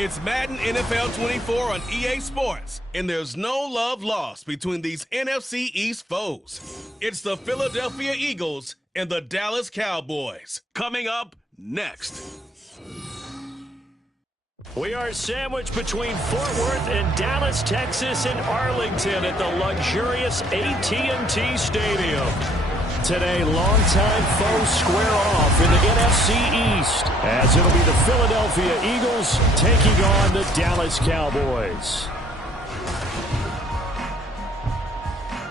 It's Madden NFL 24 on EA Sports, and there's no love lost between these NFC East foes. It's the Philadelphia Eagles and the Dallas Cowboys. Coming up next. We are sandwiched between Fort Worth and Dallas, Texas, and Arlington at the luxurious AT&T Stadium. Today, longtime foes square off in the NFC East, as it'll be the Philadelphia Eagles taking on the Dallas Cowboys.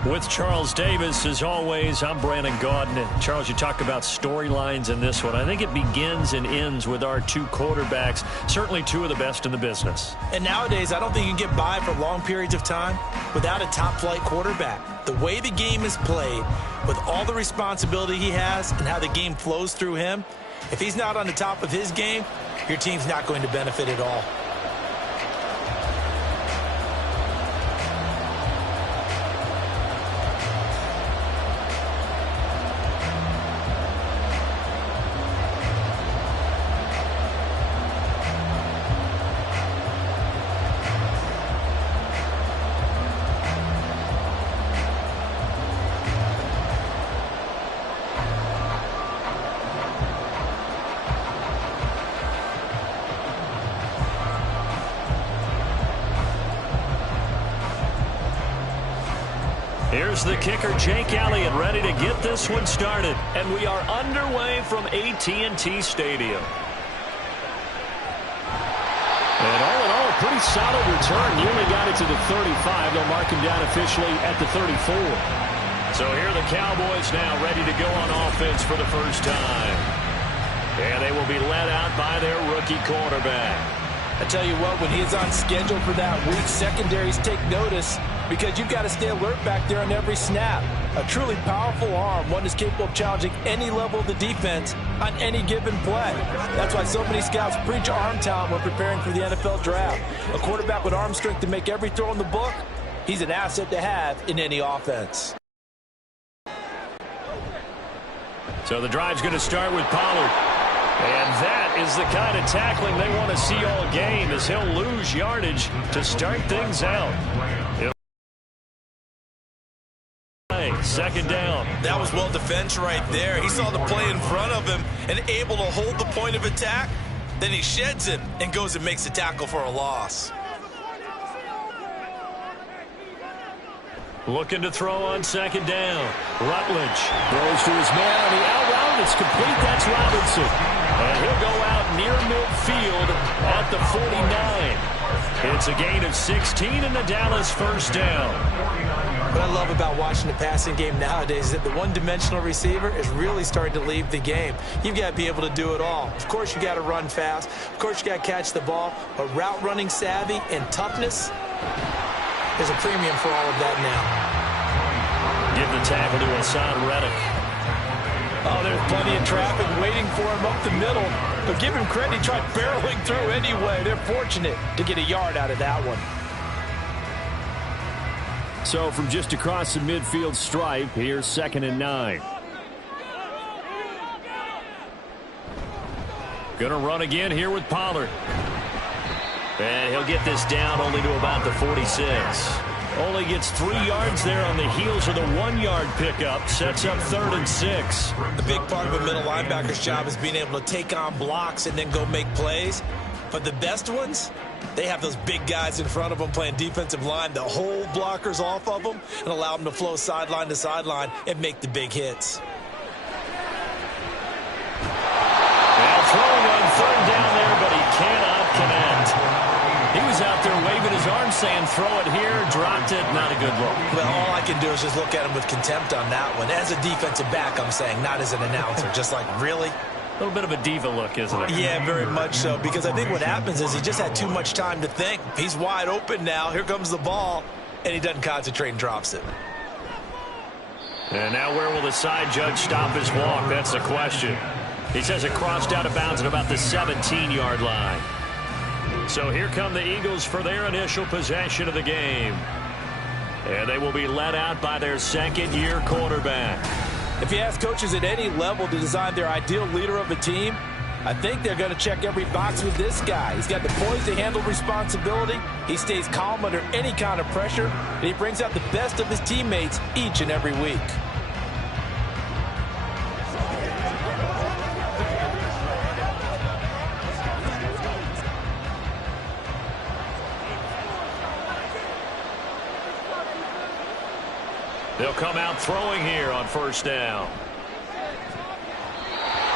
With Charles Davis, as always, I'm Brandon Gaudin. And Charles, you talk about storylines in this one. I think it begins and ends with our two quarterbacks, certainly two of the best in the business. And nowadays, I don't think you can get by for long periods of time without a top-flight quarterback. The way the game is played, with all the responsibility he has and how the game flows through him, if he's not on the top of his game, your team's not going to benefit at all. Here's the kicker, Jake Elliott, ready to get this one started. And we are underway from AT&T Stadium. And all in all, a pretty solid return. Nearly got it to the 35. They'll mark him down officially at the 34. So here are the Cowboys now ready to go on offense for the first time. And they will be led out by their rookie quarterback. I tell you what, when he's on schedule for that week, secondaries take notice because you've got to stay alert back there on every snap. A truly powerful arm, one is capable of challenging any level of the defense on any given play. That's why so many scouts preach arm talent when preparing for the NFL draft. A quarterback with arm strength to make every throw in the book, he's an asset to have in any offense. So the drive's going to start with Pollard. And that is the kind of tackling they want to see all game, as he'll lose yardage to start things out. Second down. That was well defended right there. He saw the play in front of him and able to hold the point of attack. Then he sheds him and goes and makes a tackle for a loss. Looking to throw on second down. Rutledge throws to his man on the out route. It's complete. That's Robinson. And he'll go out near midfield at the 49. It's a gain of 16 and the Dallas first down. What I love about watching the passing game nowadays is that the one-dimensional receiver is really starting to leave the game. You've got to be able to do it all. Of course, you got to run fast. Of course, you got to catch the ball. But route running savvy and toughness, there's a premium for all of that now. Give the tackle to Hassan Reddick. Oh, there's plenty of traffic waiting for him up the middle. But give him credit, he tried barreling through anyway. They're fortunate to get a yard out of that one. So from just across the midfield stripe, here's 2nd and 9. Going to run again here with Pollard. And he'll get this down only to about the 46. Only gets 3 yards there on the heels of the 1-yard pickup. Sets up 3rd and 6. The big part of a middle linebacker's job is being able to take on blocks and then go make plays. But the best ones, they have those big guys in front of them playing defensive line that hold blockers off of them and allow them to flow sideline to sideline and make the big hits. Now throwing on 3rd down there, but he cannot connect. He was out there waving his arm saying, throw it here, dropped it, not a good look. Well, all I can do is just look at him with contempt on that one. As a defensive back, I'm saying, not as an announcer. Just like, really? A little bit of a diva look, isn't it? Yeah, very much so, because I think what happens is he just had too much time to think. He's wide open now. Here comes the ball, and he doesn't concentrate and drops it. And now where will the side judge stop his walk? That's the question. He says it crossed out of bounds at about the 17-yard line. So here come the Eagles for their initial possession of the game. And they will be led out by their second-year quarterback. If you ask coaches at any level to design their ideal leader of a team, I think they're going to check every box with this guy. He's got the poise to handle responsibility. He stays calm under any kind of pressure, and he brings out the best of his teammates each and every week. They'll come out throwing here on first down.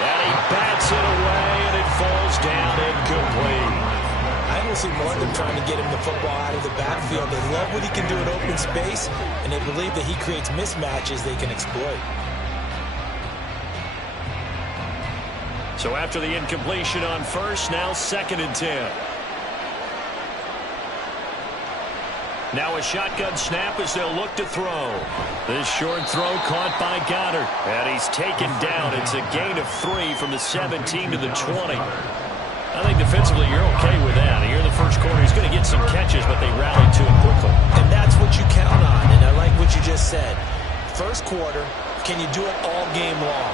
And he bats it away, and it falls down incomplete. I don't see more of them trying to get him the football out of the backfield. They love what he can do in open space, and they believe that he creates mismatches they can exploit. So after the incompletion on first, now 2nd and 10. Now a shotgun snap as they'll look to throw. This short throw caught by Goddard. And he's taken down. It's a gain of 3 from the 17 to the 20. I think defensively you're okay with that. Here in the first quarter, he's going to get some catches, but they rallied to it quickly. And that's what you count on, and I like what you just said. First quarter, can you do it all game long?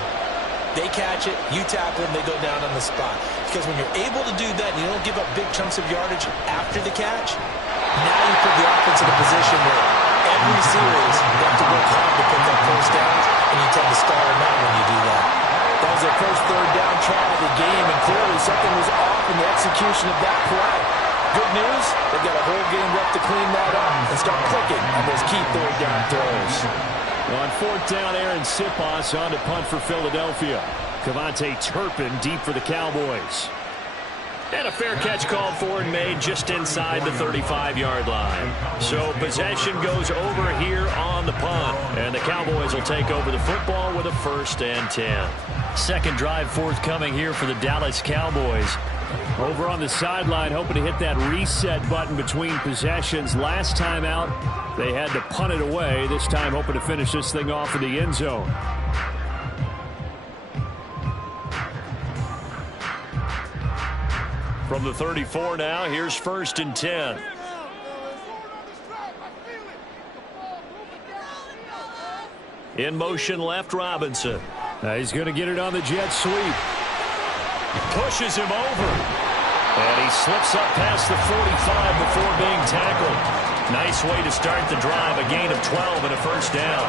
They catch it, you tackle them, they go down on the spot. Because when you're able to do that and you don't give up big chunks of yardage after the catch, now you put the offense in a position where every series you have to work hard to pick up first downs, and you tend to stall them out when you do that. That was their first third down try of the game, and clearly something was off in the execution of that play. Good news, they've got a whole game left to clean that up and start clicking on those key third down throws. On 4th down, Aaron Siposs on to punt for Philadelphia. Cavante Turpin deep for the Cowboys. And a fair catch called for and made just inside the 35-yard line. So possession goes over here on the punt. And the Cowboys will take over the football with a 1st and 10. Second drive forthcoming here for the Dallas Cowboys. Over on the sideline, hoping to hit that reset button between possessions. Last time out, they had to punt it away. This time hoping to finish this thing off in the end zone. From the 34 now, here's 1st and 10. In motion left, Robinson. He's going to get it on the jet sweep. Pushes him over. And he slips up past the 45 before being tackled. Nice way to start the drive, a gain of 12 and a 1st down.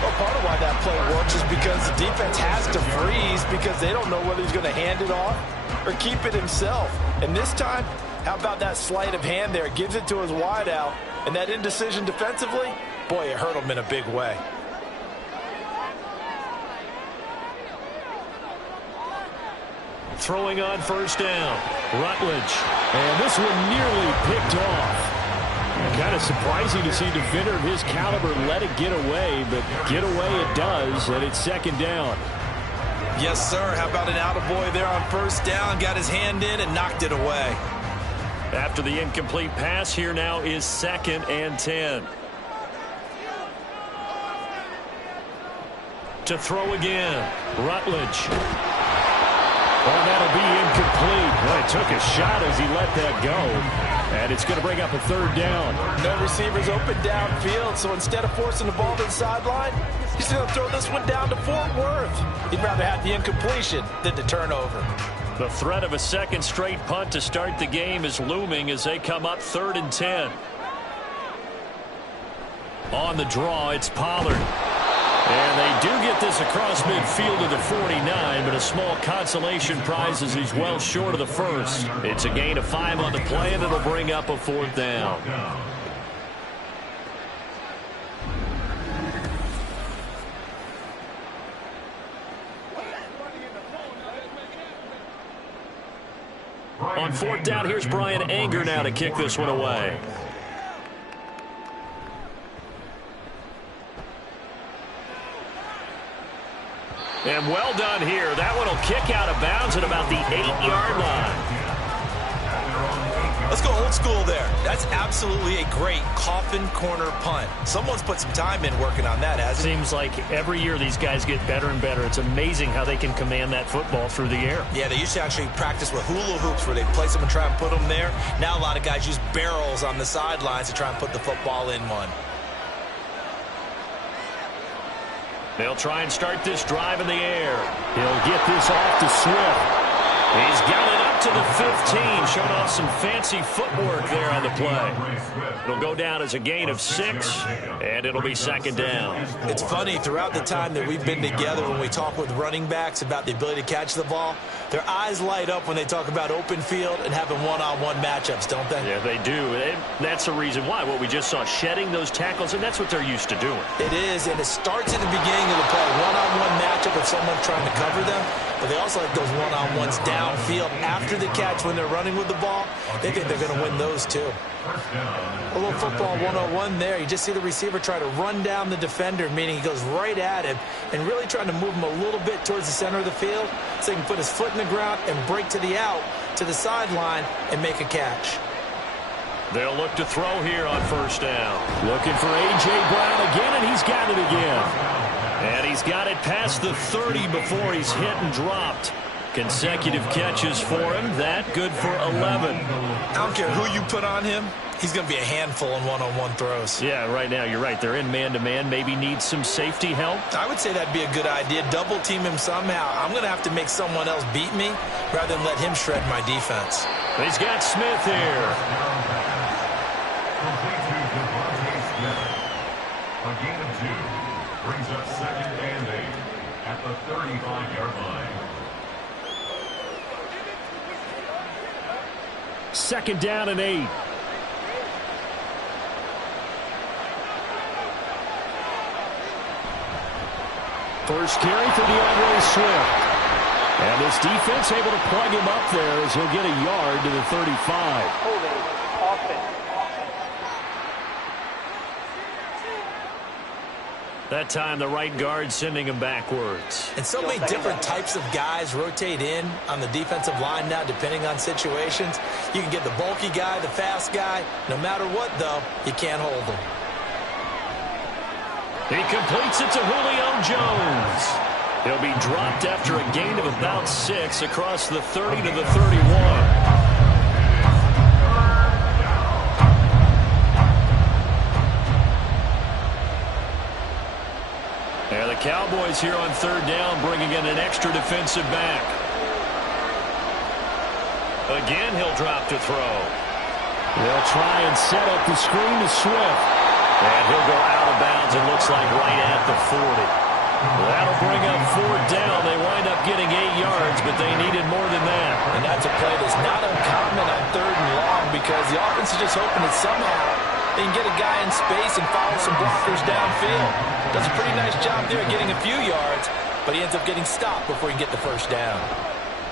Well, part of why that play works is because the defense has to freeze because they don't know whether he's going to hand it off or keep it himself. And this time, how about that sleight of hand there? Gives it to his wideout. And that indecision defensively, boy, it hurt him in a big way. Throwing on 1st down, Rutledge. And this one nearly picked off. Kind of surprising to see a defender of his caliber let it get away, but get away it does, and it's 2nd down. Yes, sir. How about an attaboy there on 1st down? Got his hand in and knocked it away. After the incomplete pass, here now is 2nd and 10. To throw again, Rutledge. Oh, that'll be incomplete. Well, he took a shot as he let that go. And it's going to bring up a 3rd down. No receivers open downfield, so instead of forcing the ball to the sideline, he's going to throw this one down to Fort Worth. He'd rather have the incompletion than the turnover. The threat of a 2nd straight punt to start the game is looming as they come up 3rd and 10. On the draw, it's Pollard. And they do get this across midfield to the 49, but a small consolation prize as he's well short of the 1st. It's a gain of 5 on the play, and it'll bring up a 4th down. On 4th down, here's Brian Anger now to kick this one away. And well done here. That one will kick out of bounds at about the 8-yard line. Let's go old school there. That's absolutely a great coffin corner punt. Someone's put some time in working on that, hasn't it? Seems like every year these guys get better and better. It's amazing how they can command that football through the air. Yeah, they used to actually practice with hula hoops where they place them and try and put them there. Now a lot of guys use barrels on the sidelines to try and put the football in one. They'll try and start this drive in the air. He'll get this off to Swift. He's got it up to the 15, showing off some fancy footwork there on the play. It'll go down as a gain of 6, and it'll be second down. It's funny, throughout the time that we've been together, when we talk with running backs about the ability to catch the ball, their eyes light up when they talk about open field and having one-on-one matchups, don't they? Yeah, they do. And that's the reason why. What we just saw, shedding those tackles, and that's what they're used to doing. It is, and it starts at the beginning of the play. One-on-one matchup if someone's trying to cover them, but they also like those one-on-ones downfield after the catch when they're running with the ball. They think they're going to win those too. A little football 101 there. You just see the receiver try to run down the defender, meaning he goes right at him and really trying to move him a little bit towards the center of the field so he can put his foot in the ground and break to the out, to the sideline, and make a catch. They'll look to throw here on first down. Looking for A.J. Brown again, and he's got it again. And he's got it past the 30 before he's hit and dropped. Consecutive catches for him. That good for 11. I don't care who you put on him. He's going to be a handful in one-on-one throws. Yeah, right now you're right. They're in man-to-man. Maybe needs some safety help. I would say that'd be a good idea. Double team him somehow. I'm going to have to make someone else beat me rather than let him shred my defense. He's got Smith here. A gain of 2 brings up second and 8 at the 35-yard line. Second down and 8. First carry for DeAndre Swift. And this defense able to plug him up there as he'll get a yard to the 35. Holding offense. That time the right guard sending him backwards. And so many different types of guys rotate in on the defensive line now depending on situations. You can get the bulky guy, the fast guy. No matter what, though, you can't hold them. He completes it to Julio Jones. He'll be dropped after a gain of about 6 across the 30 to the 31. There the Cowboys here on third down, bringing in an extra defensive back. Again, he'll drop to throw. They'll try and set up the screen to Swift. And he'll go out of bounds, it looks like right at the 40. That'll bring up fourth down. They wind up getting 8 yards, but they needed more than that. And that's a play that's not uncommon on third and long because the offense is just hoping that somehow they can get a guy in space and follow some blockers downfield. Does a pretty nice job there getting a few yards, but he ends up getting stopped before he can get the first down.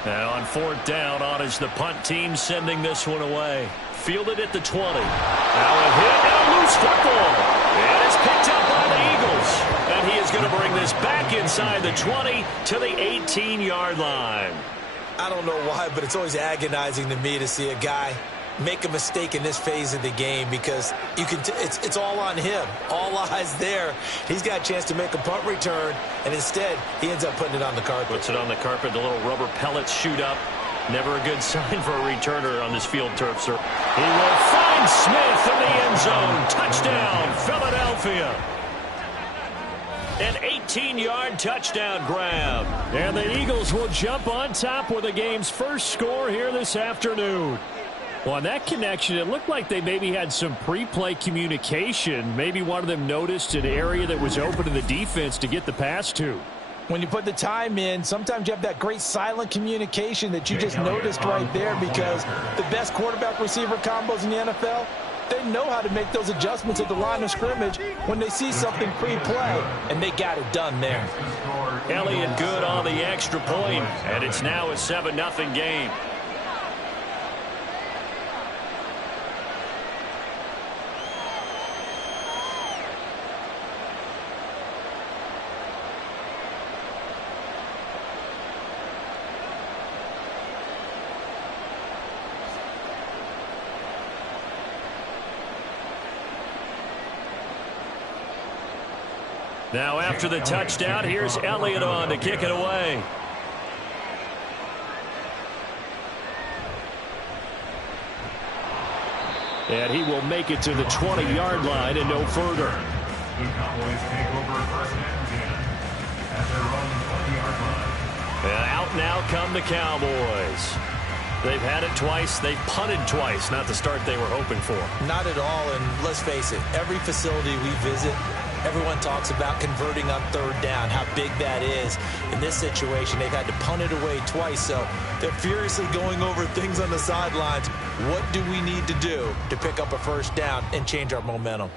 And on fourth down, on is the punt team sending this one away. Fielded at the 20. Now a hit and a loose football. And it's picked up by the Eagles. And he is going to bring this back inside the 20 to the 18-yard line. I don't know why, but it's always agonizing to me to see a guy make a mistake in this phase of the game because you can it's all on him. All eyes there. He's got a chance to make a punt return, and instead he ends up putting it on the carpet. Puts it on the carpet. The little rubber pellets shoot up. Never a good sign for a returner on this field turf, sir. He will find Smith in the end zone. Touchdown, Philadelphia. An 18-yard touchdown grab. And the Eagles will jump on top with the game's first score here this afternoon. Well, on that connection, it looked like they maybe had some pre-play communication. Maybe one of them noticed an area that was open to the defense to get the pass to. When you put the time in, sometimes you have that great silent communication that you just noticed right there because the best quarterback-receiver combos in the NFL, they know how to make those adjustments at the line of scrimmage when they see something pre-play, and they got it done there. Elliott good on the extra point, and it's now a 7-0 game. Now after the touchdown, here's Elliott on to kick it away. And he will make it to the 20-yard line and no further. The Cowboys take over first and 10 at their own 20-yard line. And out out. Now come the Cowboys. They've had it twice. They've punted twice. Not the start they were hoping for. Not at all, and let's face it, every facility we visit, everyone talks about converting on third down, how big that is. In this situation, they've had to punt it away twice, so they're furiously going over things on the sidelines. What do we need to do to pick up a first down and change our momentum?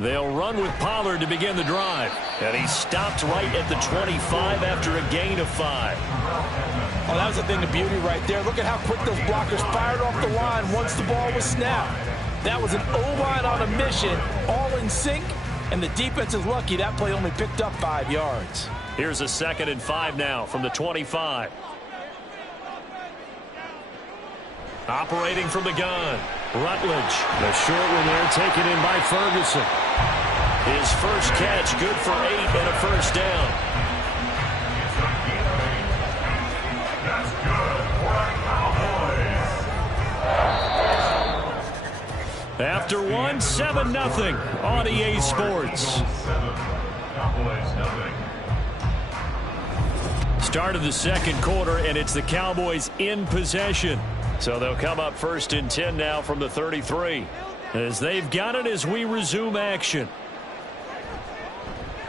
They'll run with Pollard to begin the drive. And he stopped right at the 25 after a gain of 5. Oh, that was a thing of beauty right there. Look at how quick those blockers fired off the line once the ball was snapped. That was an O-line on a mission, all in sync, and the defense is lucky that play only picked up 5 yards. Here's a 2nd and 5 now from the 25. Operating from the gun, Rutledge. The short one there taken in by Ferguson. His first catch, good for 8 and a first down. That's good for Cowboys. After 1, 7-0 on EA Sports. Start of the second quarter, and it's the Cowboys in possession. So they'll come up 1st and 10 now from the 33. As they've got it as we resume action.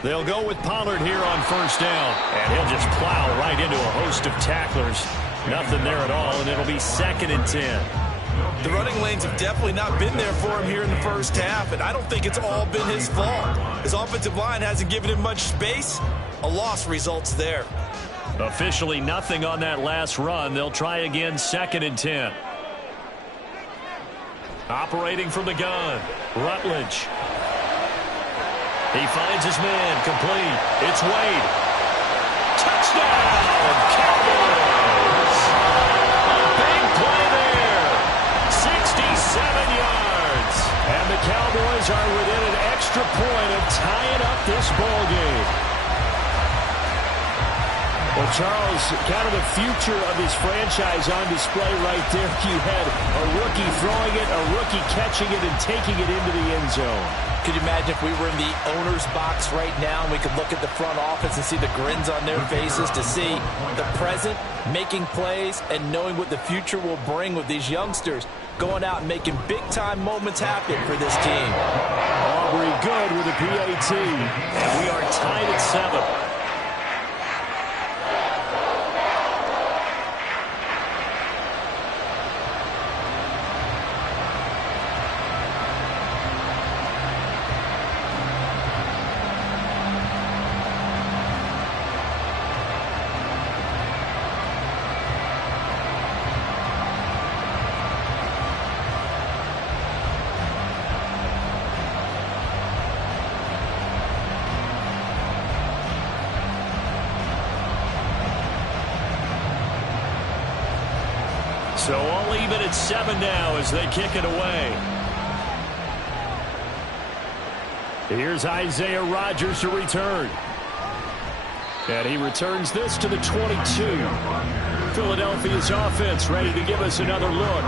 They'll go with Pollard here on first down. And he'll just plow right into a host of tacklers. Nothing there at all, and it'll be 2nd and 10. The running lanes have definitely not been there for him here in the first half, and I don't think it's all been his fault. His offensive line hasn't given him much space. A loss results there. Officially nothing on that last run. They'll try again, 2nd and 10. Operating from the gun, Rutledge. He finds his man, complete. It's Wade. Touchdown, Cowboys! A big play there. 67 yards. And the Cowboys are within an extra point of tying up this ball game. Well, Charles, kind of the future of this franchise on display right there. You had a rookie throwing it, a rookie catching it, and taking it into the end zone. Could you imagine if we were in the owner's box right now and we could look at the front office and see the grins on their faces, to see the present making plays and knowing what the future will bring with these youngsters going out and making big-time moments happen for this team. Aubrey good with a PAT, and we are tied at 7. So all even at 7 now as they kick it away. Here's Isaiah Rodgers to return. And he returns this to the 22. Philadelphia's offense ready to give us another look.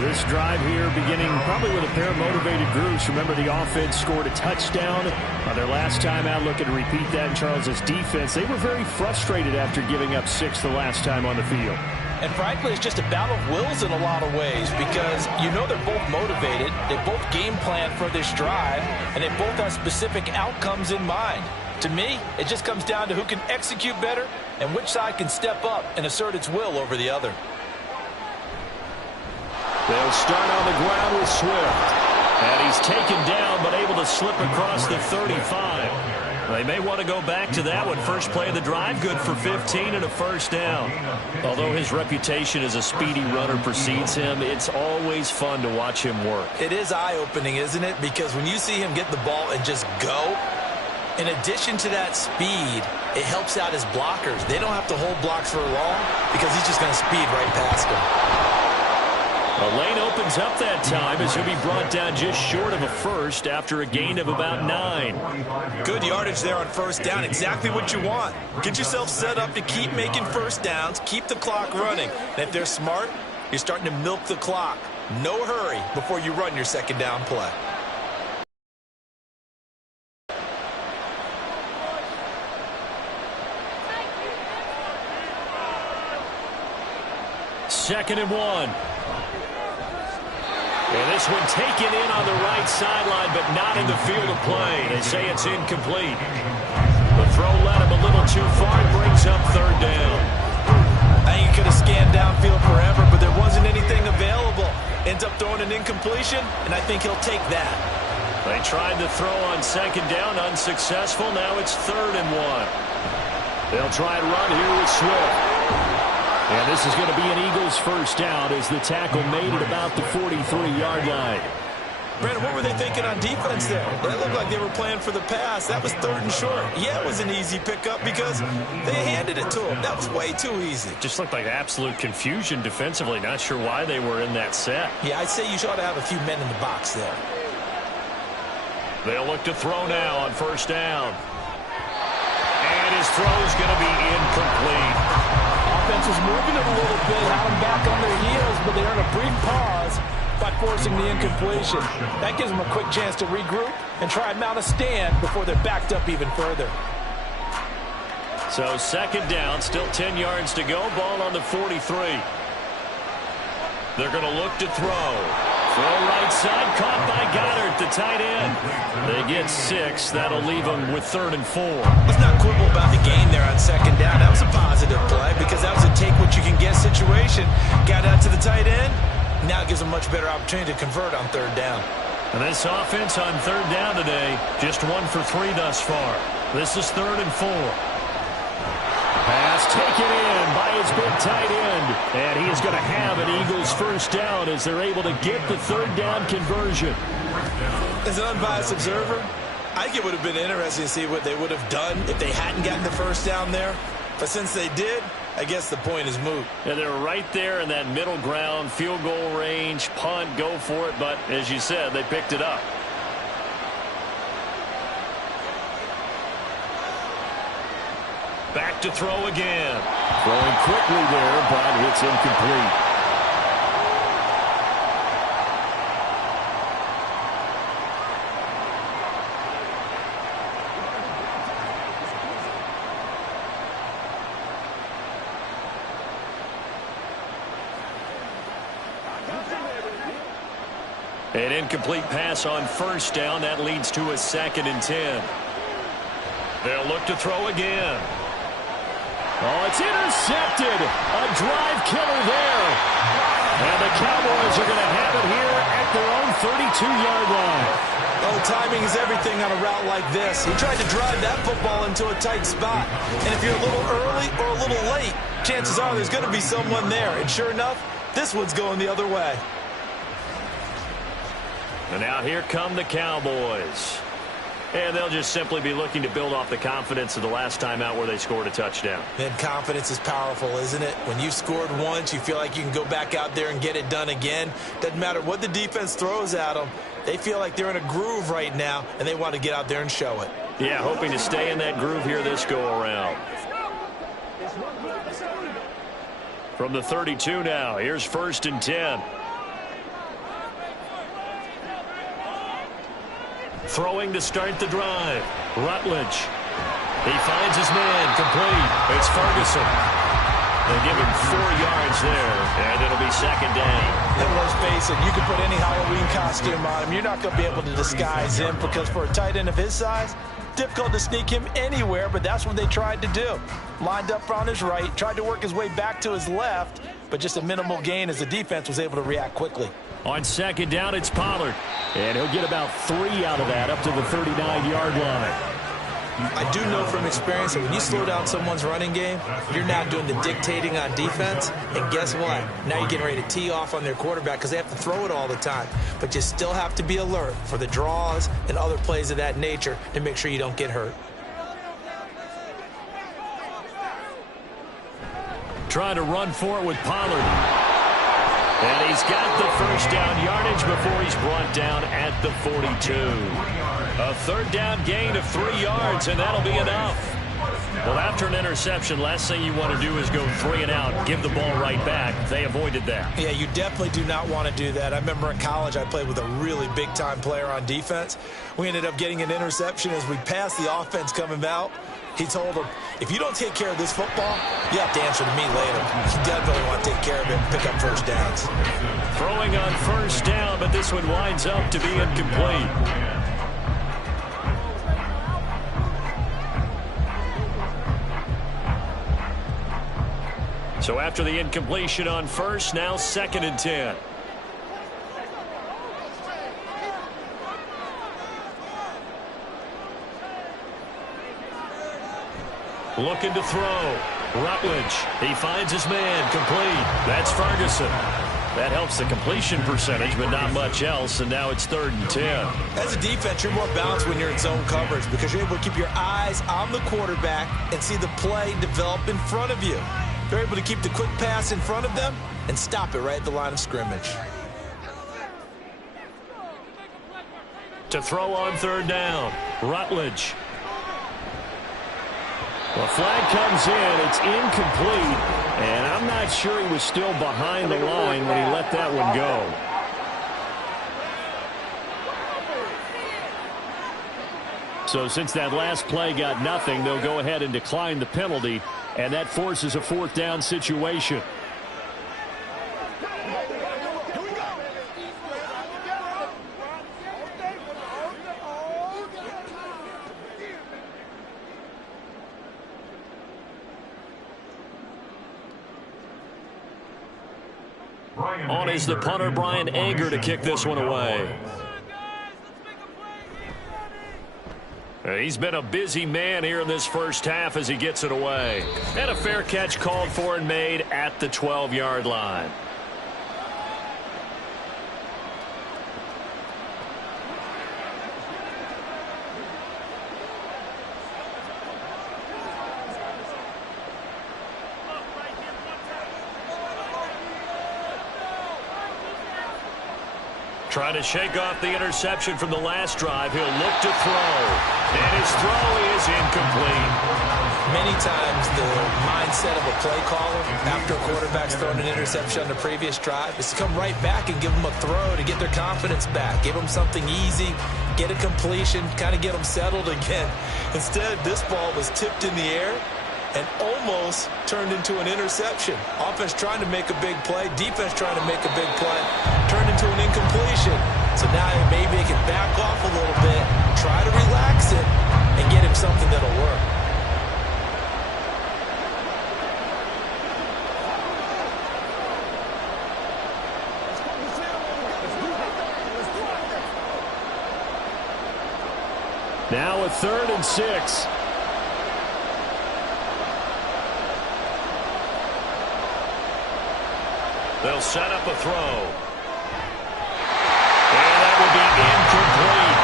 This drive here beginning probably with a pair of motivated groups. Remember, the offense scored a touchdown on their last time out. Looking to repeat that in Charles's defense. They were very frustrated after giving up 6 the last time on the field. And frankly, it's just a battle of wills in a lot of ways, because you know they're both motivated, they both game plan for this drive, and they both have specific outcomes in mind. To me, it just comes down to who can execute better and which side can step up and assert its will over the other. They'll start on the ground with Swift. And he's taken down but able to slip across the 35. They may want to go back to that one. First play of the drive, good for 15 and a first down. Although his reputation as a speedy runner precedes him, it's always fun to watch him work. It is eye-opening, isn't it? Because when you see him get the ball and just go, in addition to that speed, it helps out his blockers. They don't have to hold blocks for long because he's just going to speed right past them. A lane opens up that time as he'll be brought down just short of a first after a gain of about 9. Good yardage there on first down. Exactly what you want. Get yourself set up to keep making first downs, keep the clock running. And if they're smart, you're starting to milk the clock. No hurry before you run your second down play. 2nd and 1. And this one taken in on the right sideline, but not in the field of play. They say it's incomplete. The throw led him a little too far. It brings up 3rd down. I think he could have scanned downfield forever, but there wasn't anything available. Ends up throwing an incompletion, and I think he'll take that. They tried to throw on 2nd down, unsuccessful. Now it's 3rd and 1. They'll try and run here with Swift. And this is going to be an Eagles 1st down as the tackle made at about the 43-yard line. Brandon, what were they thinking on defense there? They looked like they were playing for the pass. That was 3rd and short. Yeah, it was an easy pickup because they handed it to him. That was way too easy. Just looked like absolute confusion defensively. Not sure why they were in that set. Yeah, I'd say you should have a few men in the box there. They'll look to throw now on 1st down. And his throw is going to be incomplete. Offense was moving it a little bit, had them back on their heels, but they earned a brief pause by forcing the incompletion. That gives them a quick chance to regroup and try and mount a stand before they're backed up even further. So 2nd down, still 10 yards to go. Ball on the 43. They're going to look to throw. Throw right side, caught by Goddard, the tight end. They get 6. That'll leave them with 3rd and 4. Let's not quibble about the gain there on 2nd down. That was a positive play because that was a take-what-you-can-get situation. Got out to the tight end. Now it gives them a much better opportunity to convert on 3rd down. And this offense on 3rd down today, just 1 for 3 thus far. This is 3rd and 4. Pass taken in by his big tight end. And he is going to have an Eagles 1st down as they're able to get the 3rd down conversion. As an unbiased observer, I think it would have been interesting to see what they would have done if they hadn't gotten the 1st down there. But since they did, I guess the point is moot. And they're right there in that middle ground, field goal range, punt, go for it. But as you said, they picked it up. Back to throw again. Throwing quickly there, but it's incomplete. An incomplete pass on 1st down. That leads to a 2nd and 10. They'll look to throw again. Oh, it's intercepted. A drive killer there. And the Cowboys are going to have it here at their own 32-yard line. Oh, timing is everything on a route like this. He tried to drive that football into a tight spot. And if you're a little early or a little late, chances are there's going to be someone there. And sure enough, this one's going the other way. And now here come the Cowboys. And they'll just simply be looking to build off the confidence of the last time out where they scored a touchdown. And confidence is powerful, isn't it? When you've scored once, you feel like you can go back out there and get it done again. Doesn't matter what the defense throws at them. They feel like they're in a groove right now, and they want to get out there and show it. Yeah, hoping to stay in that groove here this go-around. From the 32 now, here's 1st and 10. Throwing to start the drive. Rutledge. He finds his man. Complete. It's Ferguson. They give him 4 yards there, and it'll be 2nd down. And let's face it, you can put any Halloween costume on him. You're not going to be able to disguise him because for a tight end of his size, difficult to sneak him anywhere, but that's what they tried to do. Lined up on his right, tried to work his way back to his left, but just a minimal gain as the defense was able to react quickly. On 2nd down, it's Pollard. And he'll get about 3 out of that up to the 39-yard line. I do know from experience that when you slow down someone's running game, you're not doing the dictating on defense. And guess what? Now you're getting ready to tee off on their quarterback because they have to throw it all the time. But you still have to be alert for the draws and other plays of that nature to make sure you don't get hurt. Trying to run for it with Pollard. And he's got the 1st down yardage before he's brought down at the 42. A 3rd down gain of 3 yards, and that'll be enough. Well, after an interception, last thing you want to do is go 3 and out, give the ball right back. They avoided that. Yeah, you definitely do not want to do that. I remember in college I played with a really big-time player on defense. We ended up getting an interception as we passed the offense coming out. He told him, if you don't take care of this football, you have to answer to me later. You definitely want to take care of it and pick up first downs. Throwing on first down, but this one winds up to be incomplete. So after the incompletion on first, now 2nd and 10. Looking to throw. Rutledge. He finds his man. Complete. That's Ferguson. That helps the completion percentage, but not much else, and now it's 3rd and 10. As a defense, you're more balanced when you're in zone coverage because you're able to keep your eyes on the quarterback and see the play develop in front of you. You're able to keep the quick pass in front of them and stop it right at the line of scrimmage. To throw on 3rd down. Rutledge. Well, flag comes in. It's incomplete, and I'm not sure he was still behind the line when he let that one go. So since that last play got nothing, they'll go ahead and decline the penalty, and that forces a 4th down situation. On is the punter, Brian Anger, to kick this one away. He's been a busy man here in this first half as he gets it away. And a fair catch called for and made at the 12-yard line. Trying to shake off the interception from the last drive. He'll look to throw. And his throw is incomplete. Many times the mindset of a play caller after a quarterback's thrown an interception on the previous drive is to come right back and give them a throw to get their confidence back. Give them something easy, get a completion, kind of get them settled again. Instead, this ball was tipped in the air and almost turned into an interception. Offense trying to make a big play, defense trying to make a big play, turned into an incompletion. So now maybe he can back off a little bit, try to relax it, and get him something that'll work. Now a 3rd and 6. They'll set up a throw. And that will be incomplete.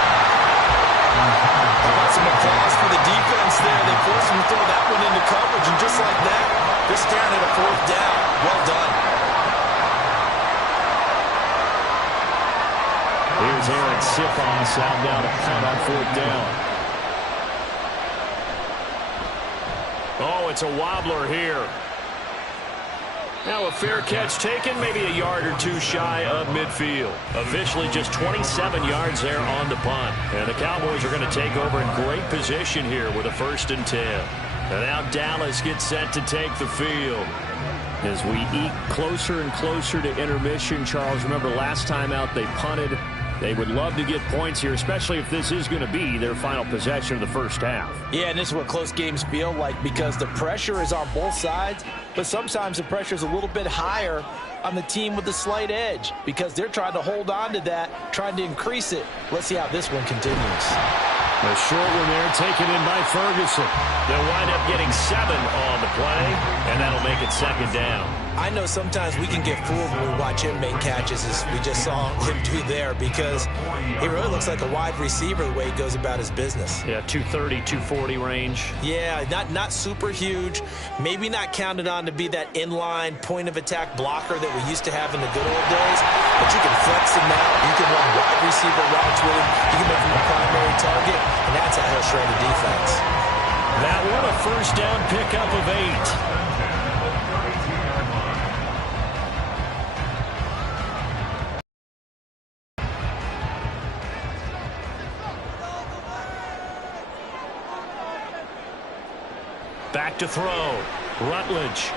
Some applause for the defense there. They forced him to throw that one into coverage, and just like that, they're staring at a 4th down. Well done. Here's Aaron Sipos out now to punt on 4th down. Oh, it's a wobbler here. Now a fair catch taken, maybe a yard or two shy of midfield. Officially just 27 yards there on the punt. And the Cowboys are going to take over in great position here with a 1st and 10. And now Dallas gets set to take the field. As we eke closer and closer to intermission, Charles, remember last time out they punted. They would love to get points here, especially if this is going to be their final possession of the first half. Yeah, and this is what close games feel like because the pressure is on both sides, but sometimes the pressure is a little bit higher on the team with the slight edge because they're trying to hold on to that, trying to increase it. Let's see how this one continues. A short one there taken in by Ferguson. They'll wind up getting 7 on the play, and that'll make it 2nd down. I know sometimes we can get fooled when we watch him make catches as we just saw him do there because he really looks like a wide receiver the way he goes about his business. Yeah, 230, 240 range. Yeah, not super huge. Maybe not counted on to be that inline point-of-attack blocker that we used to have in the good old days, but you can flex him out. You can run wide receiver routes with him. You can make him a primary target, and that's how he'll shred the defense. That one a 1st down pickup of 8. Back to throw. Rutledge.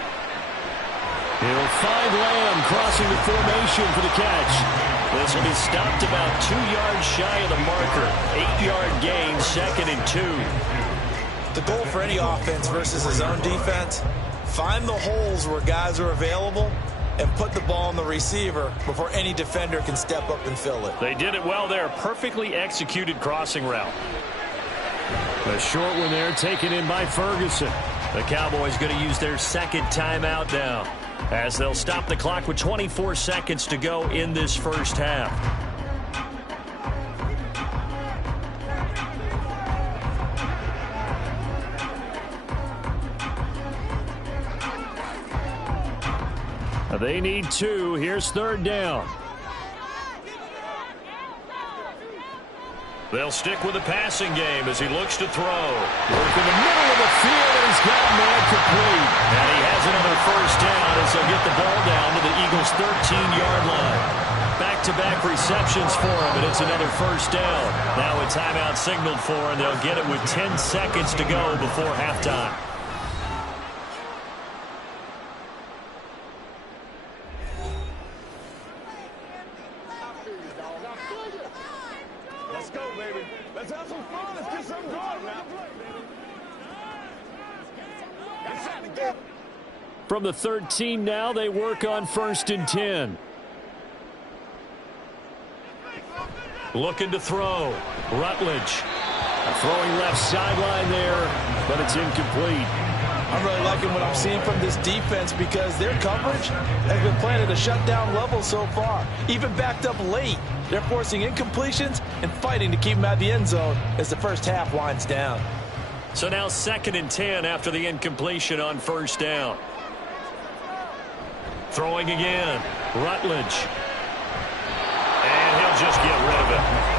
He'll find Lamb crossing the formation for the catch. This will be stopped about 2 yards shy of the marker. 8-yard gain, 2nd and 2. The goal for any offense versus his own defense, find the holes where guys are available and put the ball on the receiver before any defender can step up and fill it. They did it well there. Perfectly executed crossing route. A short one there taken in by Ferguson. The Cowboys going to use their second timeout now, as they'll stop the clock with 24 seconds to go in this first half. They need 2. Here's 3rd down. They'll stick with the passing game as he looks to throw. Work in the middle of the field, and he's got a man complete. And he has another first down as they'll get the ball down to the Eagles' 13-yard line. Back-to-back receptions for him, and it's another first down. Now a timeout signaled for, and they'll get it with 10 seconds to go before halftime. Let's go, baby. Let's have some fun. Let's get something going now. Got something to get. From the 13 now, they work on 1st and 10. Looking to throw. Rutledge. Throwing left sideline there, but it's incomplete. I'm really liking what I'm seeing from this defense because their coverage has been playing at a shutdown level so far. Even backed up late, they're forcing incompletions and fighting to keep them out of the end zone as the first half winds down. So now 2nd and 10 after the incompletion on 1st down. Throwing again. Rutledge. And he'll just get rid of it.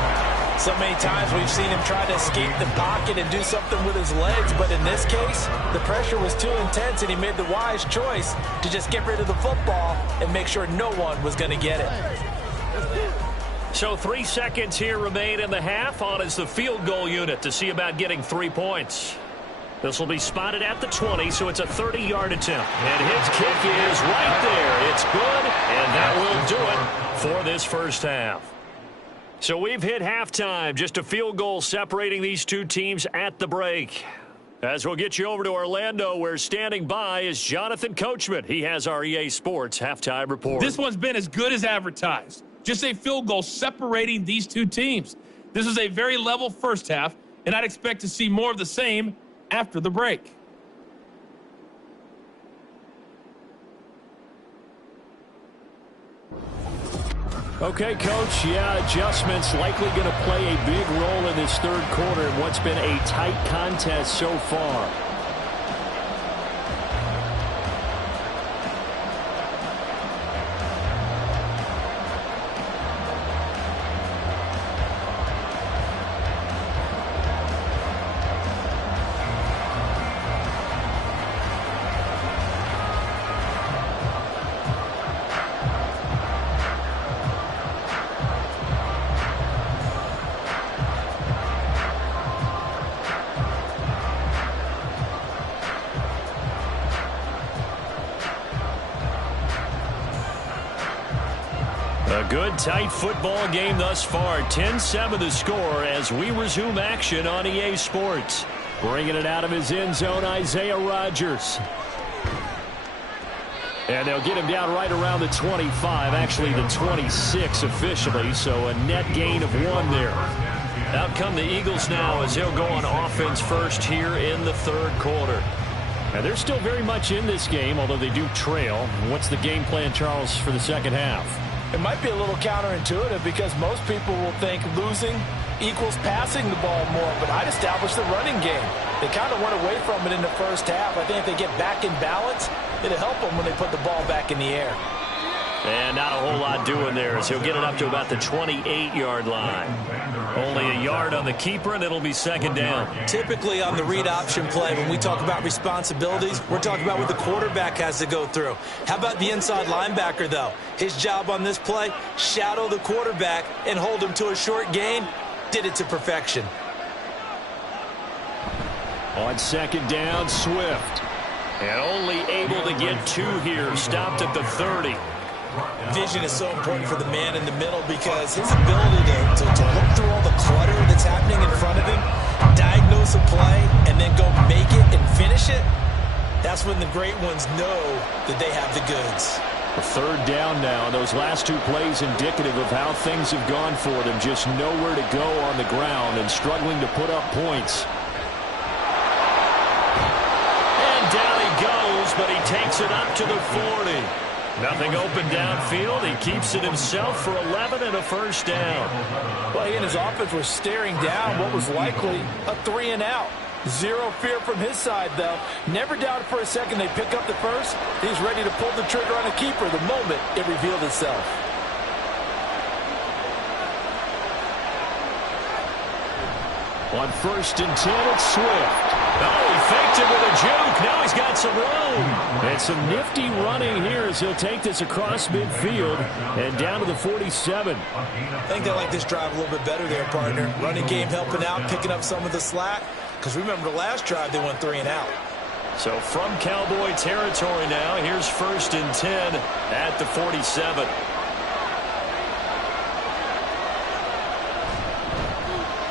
So many times we've seen him try to escape the pocket and do something with his legs, but in this case, the pressure was too intense and he made the wise choice to just get rid of the football and make sure no one was going to get it. So 3 seconds here remain in the half. On is the field goal unit to see about getting 3 points. This will be spotted at the 20, so it's a 30-yard attempt. And his kick is right there. It's good, and that will do it for this first half. So we've hit halftime. Just a field goal separating these two teams at the break. As we'll get you over to Orlando, where standing by is Jonathan Coachman. He has our EA Sports halftime report. This one's been as good as advertised. Just a field goal separating these two teams. This is a very level first half, and I'd expect to see more of the same after the break. Okay, Coach, adjustments likely going to play a big role in this third quarter in what's been a tight contest so far. Good tight football game thus far. 10-7 the score as we resume action on EA Sports. Bringing it out of his end zone, Isaiah Rodgers. And they'll get him down right around the 25, actually the 26 officially, so a net gain of 1 there. Out come the Eagles now as they'll go on offense first here in the third quarter. And they're still very much in this game, although they do trail. What's the game plan, Charles, for the second half? It might be a little counterintuitive because most people will think losing equals passing the ball more, but I'd establish the running game. They kind of went away from it in the first half. I think if they get back in balance, it'll help them when they put the ball back in the air. And not a whole lot doing there as he'll get it up to about the 28-yard line. Only a yard on the keeper, and it'll be second down. Typically on the read option play, when we talk about responsibilities, we're talking about what the quarterback has to go through. How about the inside linebacker, though? His job on this play, shadow the quarterback and hold him to a short gain. Did it to perfection. On second down, Swift. And only able to get 2 here, stopped at the 30. Vision is so important for the man in the middle because his ability to look through all the clutter that's happening in front of him, diagnose a play, and then go make it and finish it, that's when the great ones know that they have the goods. A third down now. Those last 2 plays indicative of how things have gone for them. Just nowhere to go on the ground and struggling to put up points. And down he goes, but he takes it up to the 40. Nothing open downfield. He keeps it himself for 11 and a first down. Well, he and his offense were staring down what was likely a 3-and-out. Zero fear from his side, though. Never doubted for a second they pick up the first. He's ready to pull the trigger on a keeper the moment it revealed itself. On first and 10, it's Swift. Oh, he faked it with a juke. Now he's got some room. And some nifty running here as he'll take this across midfield and down to the 47. I think they like this drive a little bit better there, partner. Running game helping out, picking up some of the slack. Because remember the last drive, they went 3-and-out. So from Cowboy territory now, here's first and 10 at the 47.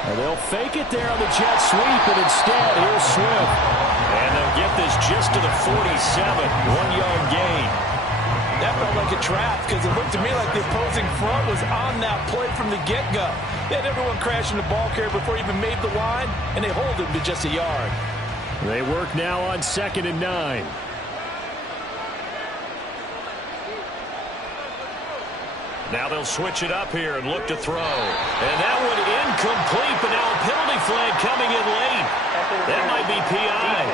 And they'll fake it there on the jet sweep, and instead, here's Swift. And they'll get this just to the 47, 1-yard gain. That felt like a trap because it looked to me like the opposing front was on that play from the get-go. They had everyone crashing the ball carrier before he even made the line, and they hold him to just a yard. They work now on second and 9. Now they'll switch it up here and look to throw. And that one incomplete, but now a penalty flag coming in late. That might be PI.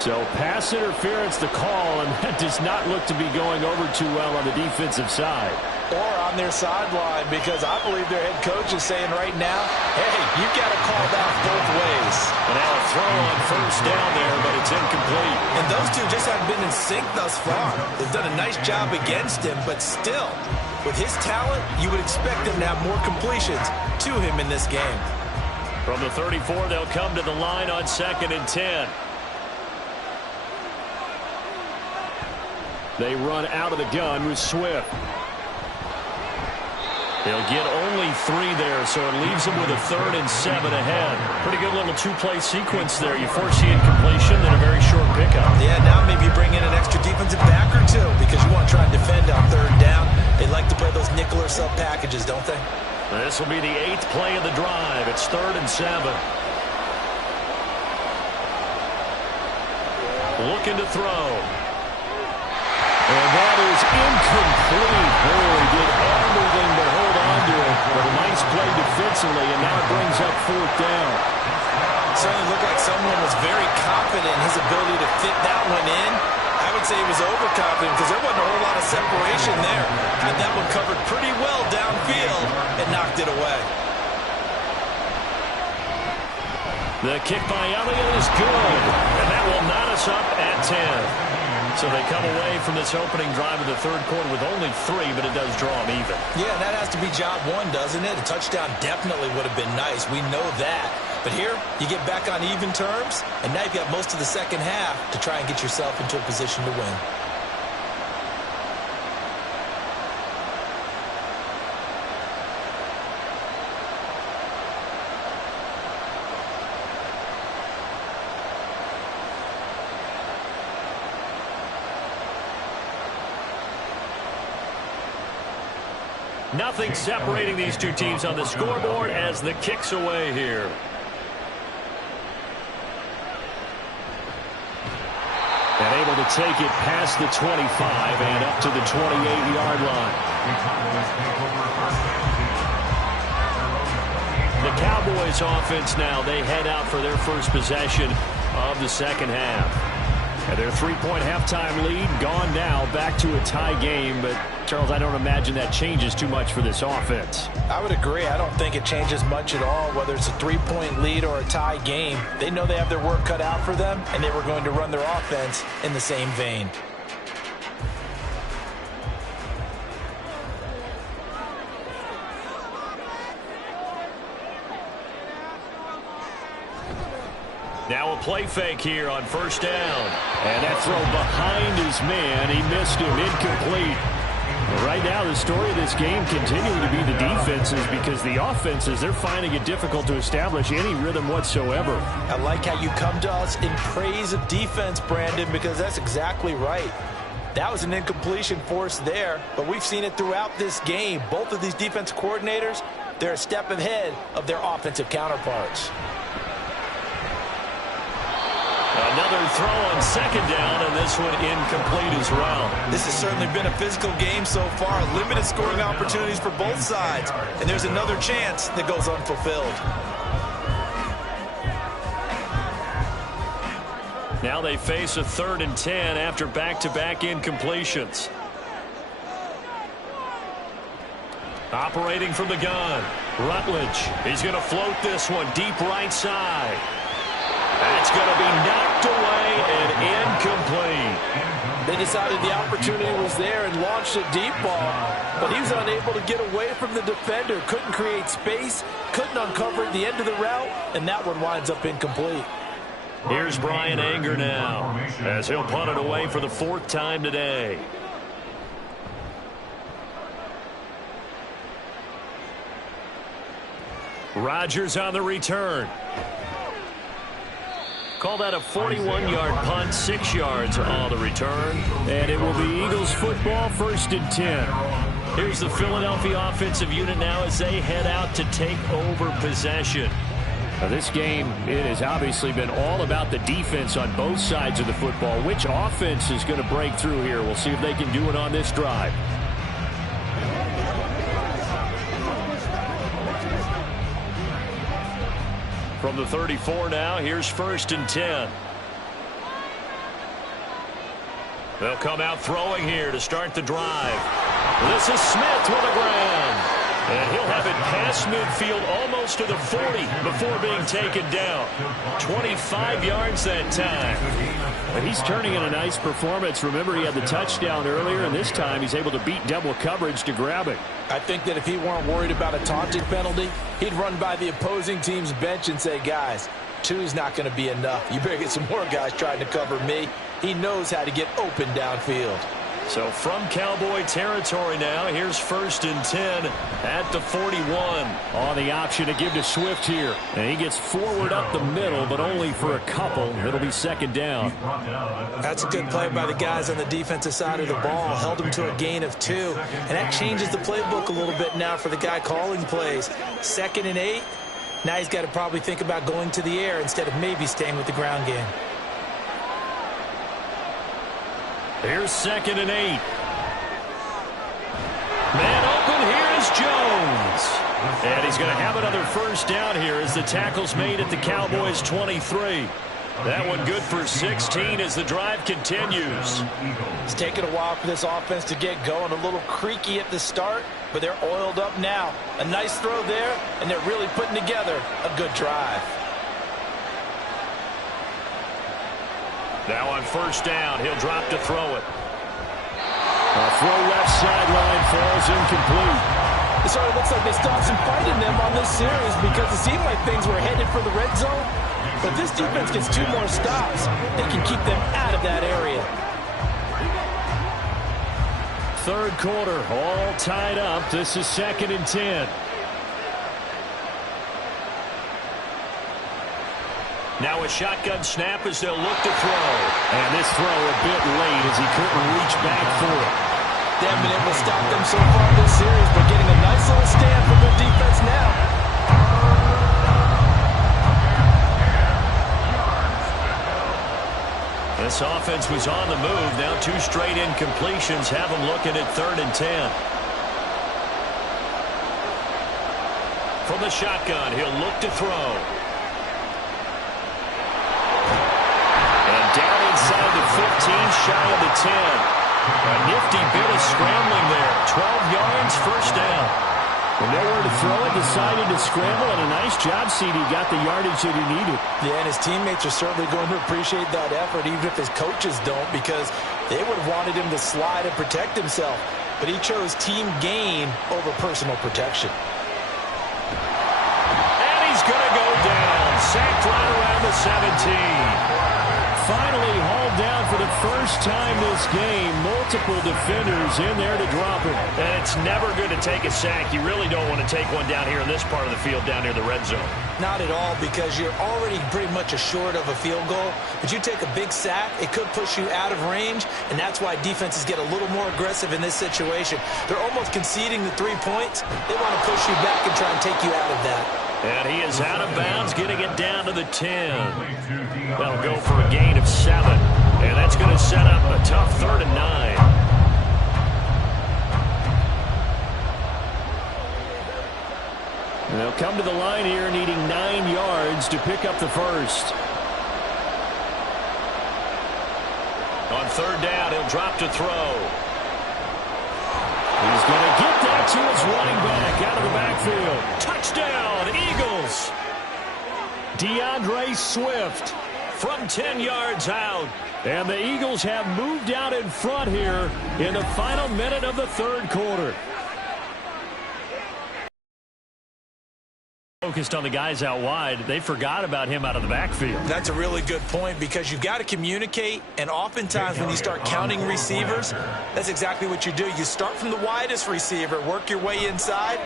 So pass interference the call, and that does not look to be going over too well on the defensive side. Or on their sideline, because I believe their head coach is saying right now, hey, you've got to call that both ways. And now a throw on first down there, but it's incomplete. And those two just haven't been in sync thus far. They've done a nice job against him, but still, with his talent, you would expect him to have more completions to him in this game. From the 34, they'll come to the line on second and 10. They run out of the gun with Swift. They'll get only 3 there, so it leaves them with a 3rd and 7 ahead. Pretty good little 2-play sequence there. You force the incompletion, then a very short pickup. Yeah, now maybe you bring in an extra defensive back or 2 because you want to try and defend on 3rd down. They like to play those nickel or sub packages, don't they? This will be the 8th play of the drive. It's 3rd and 7. Looking to throw. And that is incomplete. Oh, he did everything but hold on to it. But a nice play defensively, and now it brings up 4th down. Certainly looked like someone was very confident in his ability to fit that one in. I would say he was overconfident because there wasn't a whole lot of separation there. Had that one covered pretty well downfield and knocked it away. The kick by Elliott is good, and that will knot us up at 10. So they come away from this opening drive of the 3rd quarter with only 3, but it does draw them even. Yeah, that has to be job 1, doesn't it? A touchdown definitely would have been nice. We know that. But here, you get back on even terms, and now you've got most of the second half to try and get yourself into a position to win. Nothing separating these two teams on the scoreboard as the kick's away here. And able to take it past the 25 and up to the 28-yard line. The Cowboys offense now, they head out for their first possession of the second half. And their 3-point halftime lead gone now, back to a tie game. But, Charles, I don't imagine that changes too much for this offense. I would agree. I don't think it changes much at all, whether it's a 3-point lead or a tie game. They know they have their work cut out for them, and they were going to run their offense in the same vein. Now a play fake here on first down. And that throw behind his man. He missed him. Incomplete. Well, right now, the story of this game continuing to be the defenses, because the offenses, they're finding it difficult to establish any rhythm whatsoever. I like how you come to us in praise of defense, Brandon, because that's exactly right. That was an incompletion forced there, but we've seen it throughout this game. Both of these defense coordinators, they're a step ahead of their offensive counterparts. Another throw on second down, and this one incomplete as well. This has certainly been a physical game so far. Limited scoring opportunities for both sides, and there's another chance that goes unfulfilled. Now they face a 3rd and 10 after back-to-back incompletions. Operating from the gun, Rutledge. He's going to float this one deep right side. That's going to be knocked away and incomplete. They decided the opportunity was there and launched a deep ball, but he was unable to get away from the defender. Couldn't create space, couldn't uncover the end of the route, and that one winds up incomplete. Here's Brian Anger now, as he'll punt it away for the 4th time today. Rodgers on the return. Call that a 41-yard punt, 6 yards on the return. And it will be Eagles football, 1st and 10. Here's the Philadelphia offensive unit now as they head out to take over possession. Now this game, it has obviously been all about the defense on both sides of the football. Which offense is going to break through here? We'll see if they can do it on this drive. From the 34 now, here's 1st and 10. They'll come out throwing here to start the drive. This is Smith with the ground. And he'll have it past midfield almost to the 40 before being taken down. 25 yards that time. But he's turning in a nice performance. Remember, he had the touchdown earlier, and this time he's able to beat double coverage to grab it. I think that if he weren't worried about a taunting penalty, he'd run by the opposing team's bench and say, guys, 2's not going to be enough. You better get some more guys trying to cover me. He knows how to get open downfield. So from Cowboy territory now, here's 1st and 10 at the 41. On the option to give to Swift here. And he gets forward up the middle, but only for a couple. It'll be 2nd down. That's a good play by the guys on the defensive side of the ball. Held him to a gain of 2. And that changes the playbook a little bit now for the guy calling plays. 2nd and 8. Now he's got to probably think about going to the air instead of maybe staying with the ground game. Here's 2nd and 8. Man open, here is Jones. And he's going to have another 1st down here as the tackle's made at the Cowboys' 23. That one good for 16 as the drive continues. It's taken a while for this offense to get going. A little creaky at the start, but they're oiled up now. A nice throw there, and they're really putting together a good drive. Now on 1st down, he'll drop to throw it. A throw left sideline falls incomplete. It sort of looks like they stopped some fight in them on this series because it seemed like things were headed for the red zone. But this defense gets 2 more stops. They can keep them out of that area. 3rd quarter, all tied up. This is 2nd and 10. Now a shotgun snap as they'll look to throw. And this throw a bit late as he couldn't reach back for it. They haven't been able to stop them so far this series, but getting a nice little stand from their defense now. This offense was on the move. Now 2 straight incompletions have them looking at 3rd and 10. From the shotgun, he'll look to throw. Down inside the 15, shy of the 10. A nifty bit of scrambling there. 12 yards, 1st down. Well, nowhere to throw it, decided to scramble, and a nice job, CD. Got the yardage that he needed. Yeah, and his teammates are certainly going to appreciate that effort, even if his coaches don't, because they would have wanted him to slide and protect himself. But he chose team gain over personal protection. And he's going to go down. Sacked right around from the 17. Finally hauled down for the first time this game. Multiple defenders in there to drop him. And it's never good to take a sack. You really don't want to take one down here in this part of the field, down near the red zone. Not at all, because you're already pretty much assured of a field goal. But you take a big sack, it could push you out of range, and that's why defenses get a little more aggressive in this situation. They're almost conceding the 3 points. They want to push you back and try and take you out of that. And he is out of bounds, getting it down to the 10. That'll go for a gain of 7. And that's going to set up a tough 3rd and 9. They'll come to the line here needing 9 yards to pick up the first. On 3rd down, he'll drop to throw. He's going to get that to his running back out of the backfield. Touchdown, Eagles! DeAndre Swift from 10 yards out. And the Eagles have moved out in front here in the final minute of the 3rd quarter. Focused on the guys out wide. They forgot about him out of the backfield. That's a really good point, because you've got to communicate, and oftentimes when you start counting receivers, that's exactly what you do. You start from the widest receiver, work your way inside.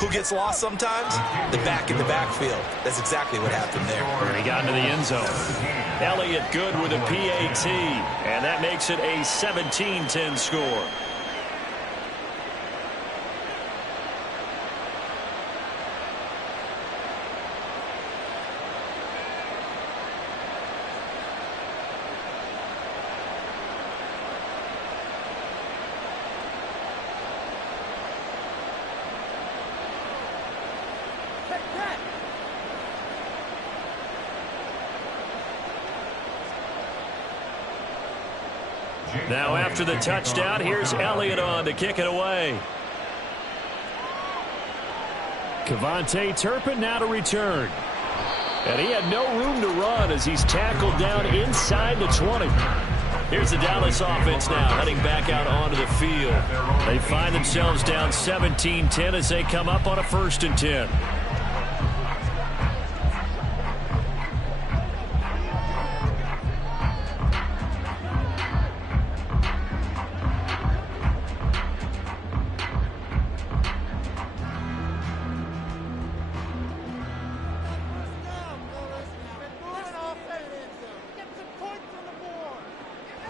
Who gets lost sometimes? The back in the backfield. That's exactly what happened there. And he got into the end zone. Elliott good with a PAT, and that makes it a 17-10 score. Now after the touchdown, here's Elliott on to kick it away. Kevontae Turpin now to return. And he had no room to run as he's tackled down inside the 20. Here's the Dallas offense now heading back out onto the field. They find themselves down 17-10 as they come up on a 1st and 10.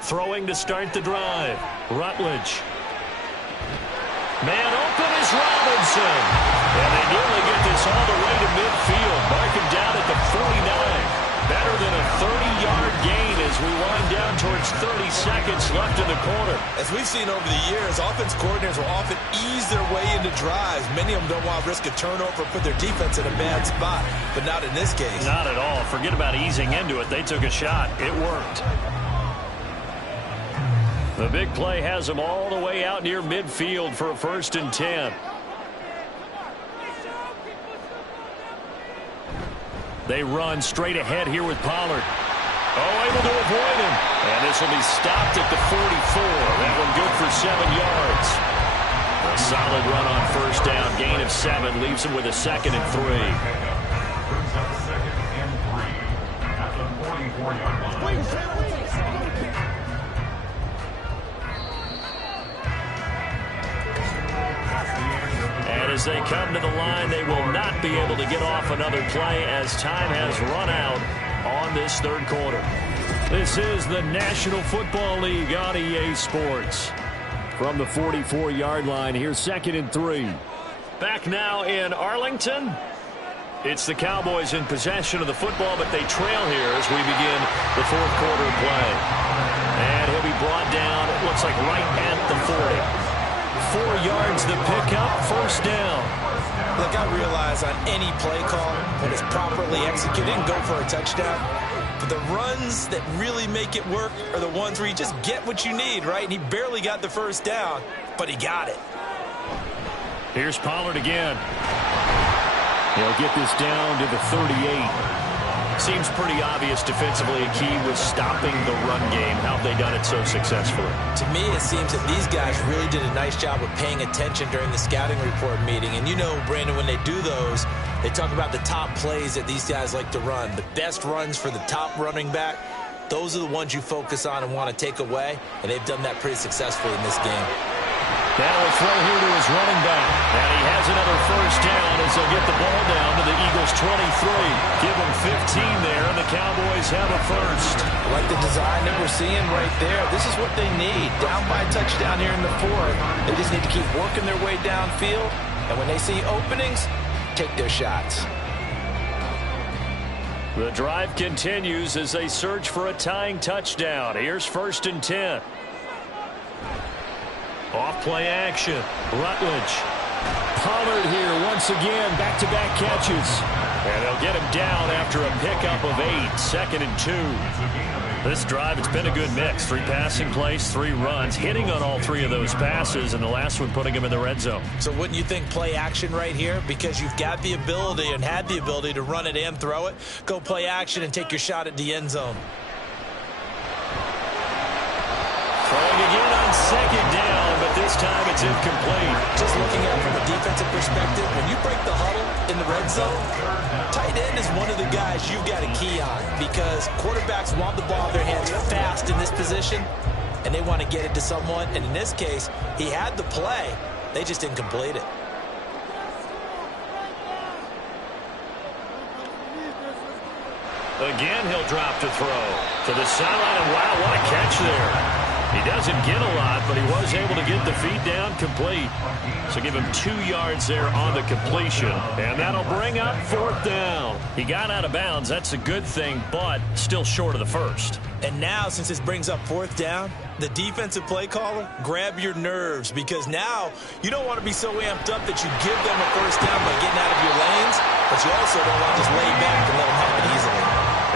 Throwing to start the drive. Rutledge. Man open is Robinson. And they nearly get this all the way to midfield. Mark him down at the 49. Better than a 30-yard gain as we wind down towards 30 seconds left in the quarter. As we've seen over the years, offense coordinators will often ease their way into drives. Many of them don't want to risk a turnover or put their defense in a bad spot, but not in this case. Not at all. Forget about easing into it. They took a shot. It worked. The big play has them all the way out near midfield for a 1st and 10. They run straight ahead here with Pollard. Oh, able to avoid him. And this will be stopped at the 44. That one good for 7 yards. A solid run on 1st down. Gain of 7 leaves him with a 2nd and 3. Brings up 2nd and 3 at the 44-yard line. And as they come to the line, they will not be able to get off another play as time has run out on this 3rd quarter. This is the National Football League on EA Sports. From the 44-yard line, here's 2nd and 3. Back now in Arlington. It's the Cowboys in possession of the football, but they trail here as we begin the 4th quarter play. And he'll be brought down, it looks like right at the 40. 4 yards the pickup, 1st down. Look, I realize on any play call, when it's properly executed, and go for a touchdown. But the runs that really make it work are the ones where you just get what you need, right? And he barely got the 1st down, but he got it. Here's Pollard again. He'll get this down to the 38. Seems pretty obvious defensively. A key was stopping the run game. How have they done it so successfully? To me, it seems that these guys really did a nice job of paying attention during the scouting report meeting. And you know, Brandon, when they do those, they talk about the top plays that these guys like to run. The best runs for the top running back, those are the ones you focus on and want to take away. And they've done that pretty successfully in this game. Now a throw here to his running back. And he has another first down as they'll get the ball down to the Eagles' 23. Give them 15 there, and the Cowboys have a first. I like the design that we're seeing right there. This is what they need. Down by a touchdown here in the fourth. They just need to keep working their way downfield. And when they see openings, take their shots. The drive continues as they search for a tying touchdown. Here's 1st and 10. Off play action. Rutledge. Pollard here once again. Back-to-back catches. And they'll get him down after a pickup of 8. 2nd and 2. This drive, it's been a good mix. 3 passing plays, 3 runs. Hitting on all 3 of those passes, and the last one putting him in the red zone. So wouldn't you think play action right here? Because you've got the ability and had the ability to run it and throw it. Go play action and take your shot at the end zone. Throwing again on 2nd down, but this time it's incomplete. Just looking at it from a defensive perspective, when you break the huddle in the red zone, tight end is one of the guys you've got a key on because quarterbacks want the ball in their hands fast in this position, and they want to get it to someone. And in this case, he had the play. They just didn't complete it. Again, he'll drop to throw to the sideline, and wow, what a catch there. He doesn't get a lot, but he was able to get the feet down complete. So give him 2 yards there on the completion, and that'll bring up 4th down. He got out of bounds. That's a good thing, but still short of the first. And now, since this brings up 4th down, the defensive play caller, grab your nerves because now you don't want to be so amped up that you give them a first down by getting out of your lanes, but you also don't want to just lay back and let them have it easily.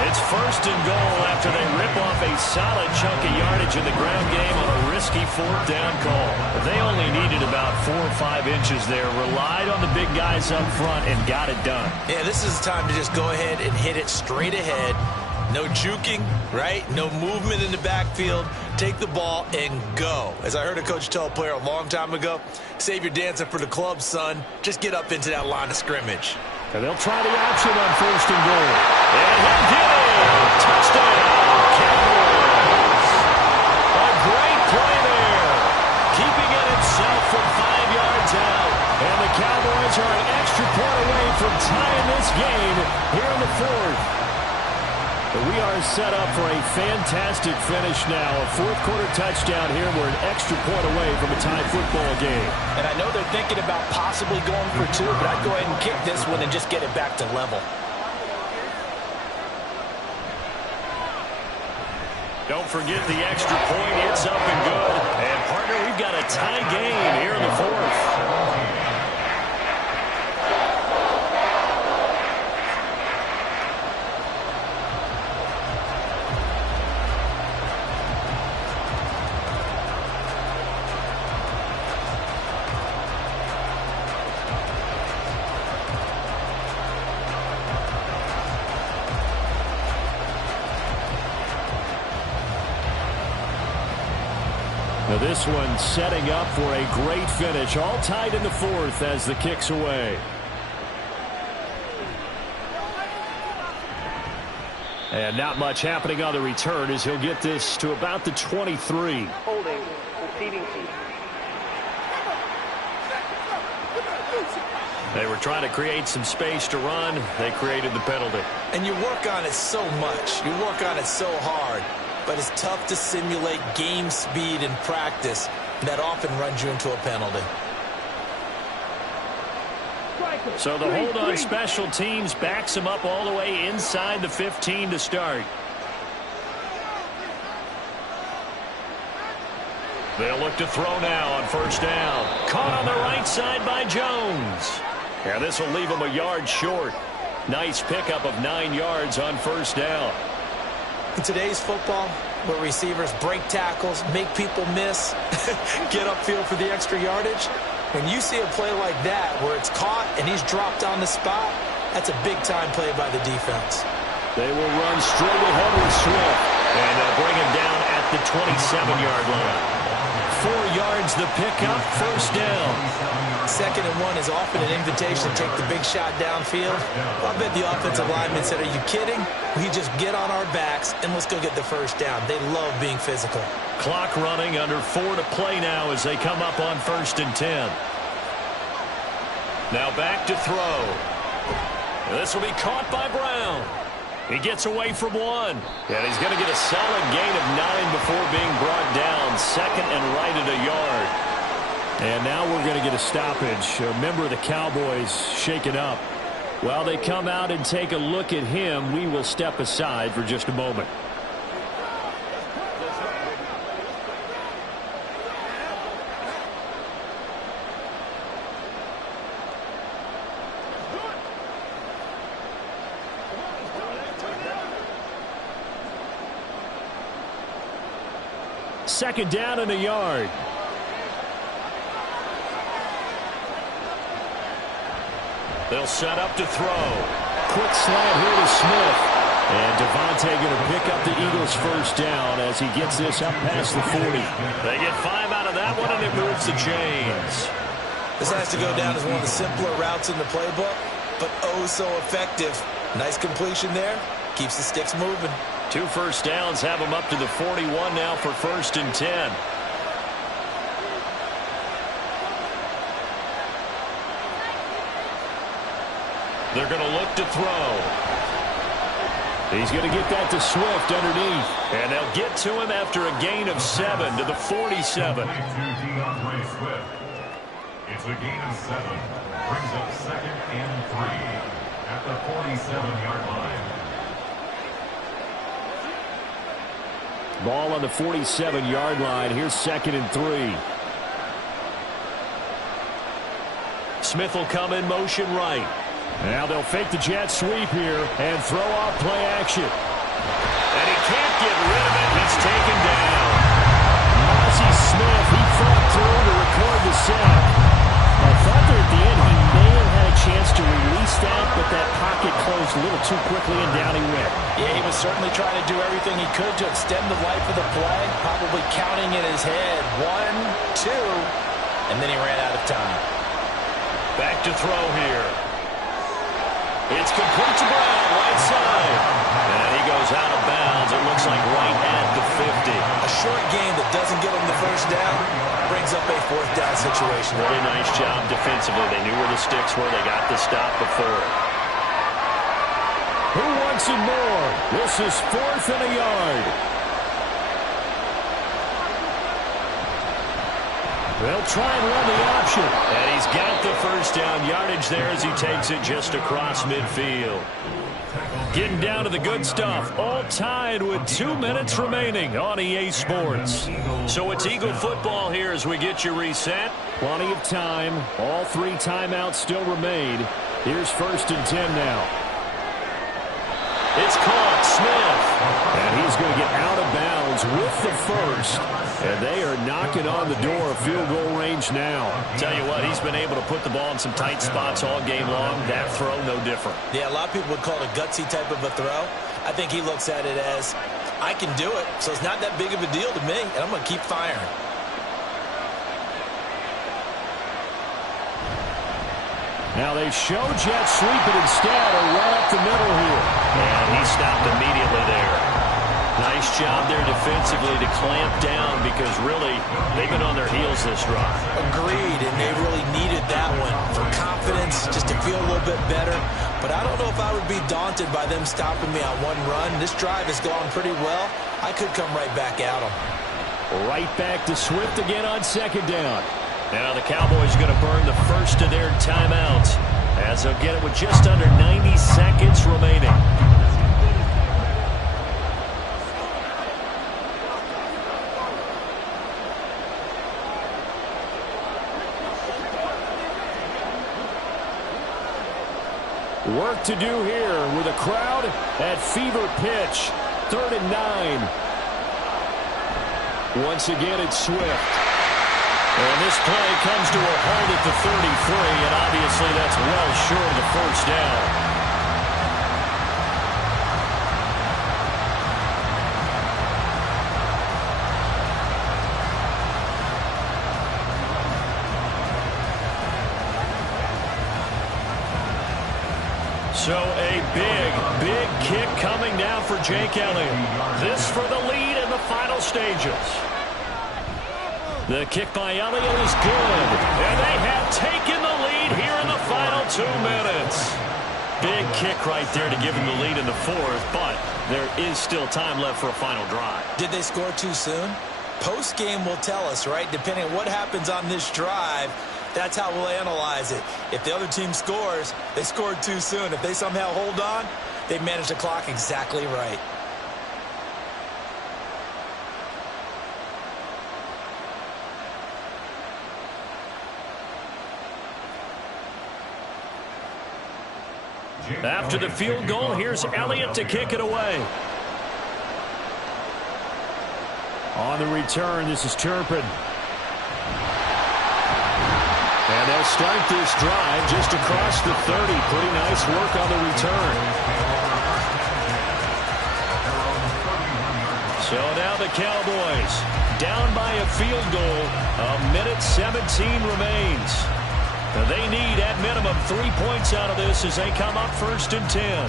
It's 1st and goal after they rip off a solid chunk of yardage in the ground game on a risky 4th down call. But they only needed about 4 or 5 inches there, relied on the big guys up front, and got it done. Yeah, this is the time to just go ahead and hit it straight ahead. No juking, right? No movement in the backfield. Take the ball and go. As I heard a coach tell a player a long time ago, save your dancing for the club, son. Just get up into that line of scrimmage. And they'll try the option on 1st and goal. And he'll get it! Touchdown, Cowboys! A great play there. Keeping it himself from 5 yards out. And the Cowboys are an extra point away from tying this game here in the 4th. But we are set up for a fantastic finish now. A 4th quarter touchdown here. We're an extra point away from a tie football game. And I know they're thinking about possibly going for 2, but I'd go ahead and kick this one and just get it back to level. Don't forget the extra point. It's up and good. And, partner, we've got a tie game here in the 4th. Now this one setting up for a great finish. All tied in the 4th as the kick's away. And not much happening on the return as he'll get this to about the 23. Holding, receiving team. They were trying to create some space to run. They created the penalty. And you work on it so much. You work on it so hard. But it's tough to simulate game speed in practice. That often runs you into a penalty. So the hold on special teams backs him up all the way inside the 15 to start. They'll look to throw now on 1st down. Caught on the right side by Jones. And this will leave him a yard short. Nice pickup of 9 yards on 1st down. In today's football, where receivers break tackles, make people miss, get upfield for the extra yardage, when you see a play like that where it's caught and he's dropped on the spot, that's a big-time play by the defense. They will run straight ahead with Swift. And they'll bring him down at the 27-yard line. 4 yards the pickup, first down. 2nd and 1 is often an invitation to take the big shot downfield. I bet the offensive lineman said, are you kidding? We just get on our backs and let's go get the first down. They love being physical. Clock running, under 4 to play now as they come up on 1st and 10. Now back to throw. This will be caught by Brown. He gets away from 1. And he's going to get a solid gain of 9 before being brought down. 2nd and right at a yard. And now we're going to get a stoppage. A member of the Cowboys shaken up. While they come out and take a look at him, we will step aside for just a moment. Second down and a yard. They'll set up to throw. Quick slant here to Smith. And Devontae going to pick up the Eagles' first down as he gets this up past the 40. They get 5 out of that one, and it moves the chains. This has to go down as one of the simpler routes in the playbook, but oh so effective. Nice completion there. Keeps the sticks moving. 2 first downs have them up to the 41 now for 1st and 10. They're going to look to throw. He's going to get that to Swift underneath. And they'll get to him after a gain of 7 to the 47. It's a gain of 7. Brings up 2nd and 3 at the 47-yard line. Ball on the 47-yard line. Here's 2nd and 3. Smith will come in motion right. Now they'll fake the jet sweep here and throw off play action. And he can't get rid of it. It's taken down. Mozzie Smith, he fought through to record the sack. I thought there at the end he may have had a chance to release that, but that pocket closed a little too quickly and down he went. Yeah, he was certainly trying to do everything he could to extend the life of the play, probably counting in his head 1, 2, and then he ran out of time. Back to throw here. It's complete to Brown, right side. And he goes out of bounds. It looks like right at the 50. A short game that doesn't get him the first down brings up a 4th down situation. Really nice job defensively. They knew where the sticks were. They got the stop before. Who wants it more? This is 4th and a yard. They'll try and run the option. And he's got the first down yardage there as he takes it just across midfield. Getting down to the good stuff. All tied with 2 minutes remaining on EA Sports. So it's Eagle football here as we get you reset. Plenty of time. All 3 timeouts still remain. Here's 1st and 10 now. It's caught. Smith. And he's going to get out of bounds with the first. And they are knocking on the door of field goal range now. Tell you what, he's been able to put the ball in some tight spots all game long. That throw, no different. Yeah, a lot of people would call it a gutsy type of a throw. I think he looks at it as, I can do it, so it's not that big of a deal to me, and I'm going to keep firing. Now they show jet sweep it instead, or right up the middle here. And he stopped immediately there. Nice job there defensively to clamp down because really they've been on their heels this drive. Agreed, and they really needed that one for confidence, just to feel a little bit better. But I don't know if I would be daunted by them stopping me on one run. This drive has gone pretty well. I could come right back at them. Right back to Swift again on 2nd down. Now the Cowboys are going to burn the first of their timeouts as they'll get it with just under 90 seconds remaining. Work to do here with a crowd at fever pitch. 3rd and 9. Once again, it's Swift. And this play comes to a halt at the 33, and obviously that's well short of the first down. So a big kick coming now for Jake Elliott. This for the lead in the final stages. The kick by Elliott is good. And they have taken the lead here in the final 2 minutes. Big kick right there to give them the lead in the fourth, but there is still time left for a final drive. Did they score too soon? Post-game will tell us, right? Depending on what happens on this drive, that's how we'll analyze it. If the other team scores, they scored too soon. If they somehow hold on, they managed the clock exactly right. After the field goal, here's Elliott to kick it away. On the return, this is Turpin. And they'll start this drive just across the 30. Pretty nice work on the return. So now the Cowboys down by a field goal. 1:17 remains. They need, at minimum, 3 points out of this as they come up 1st and 10.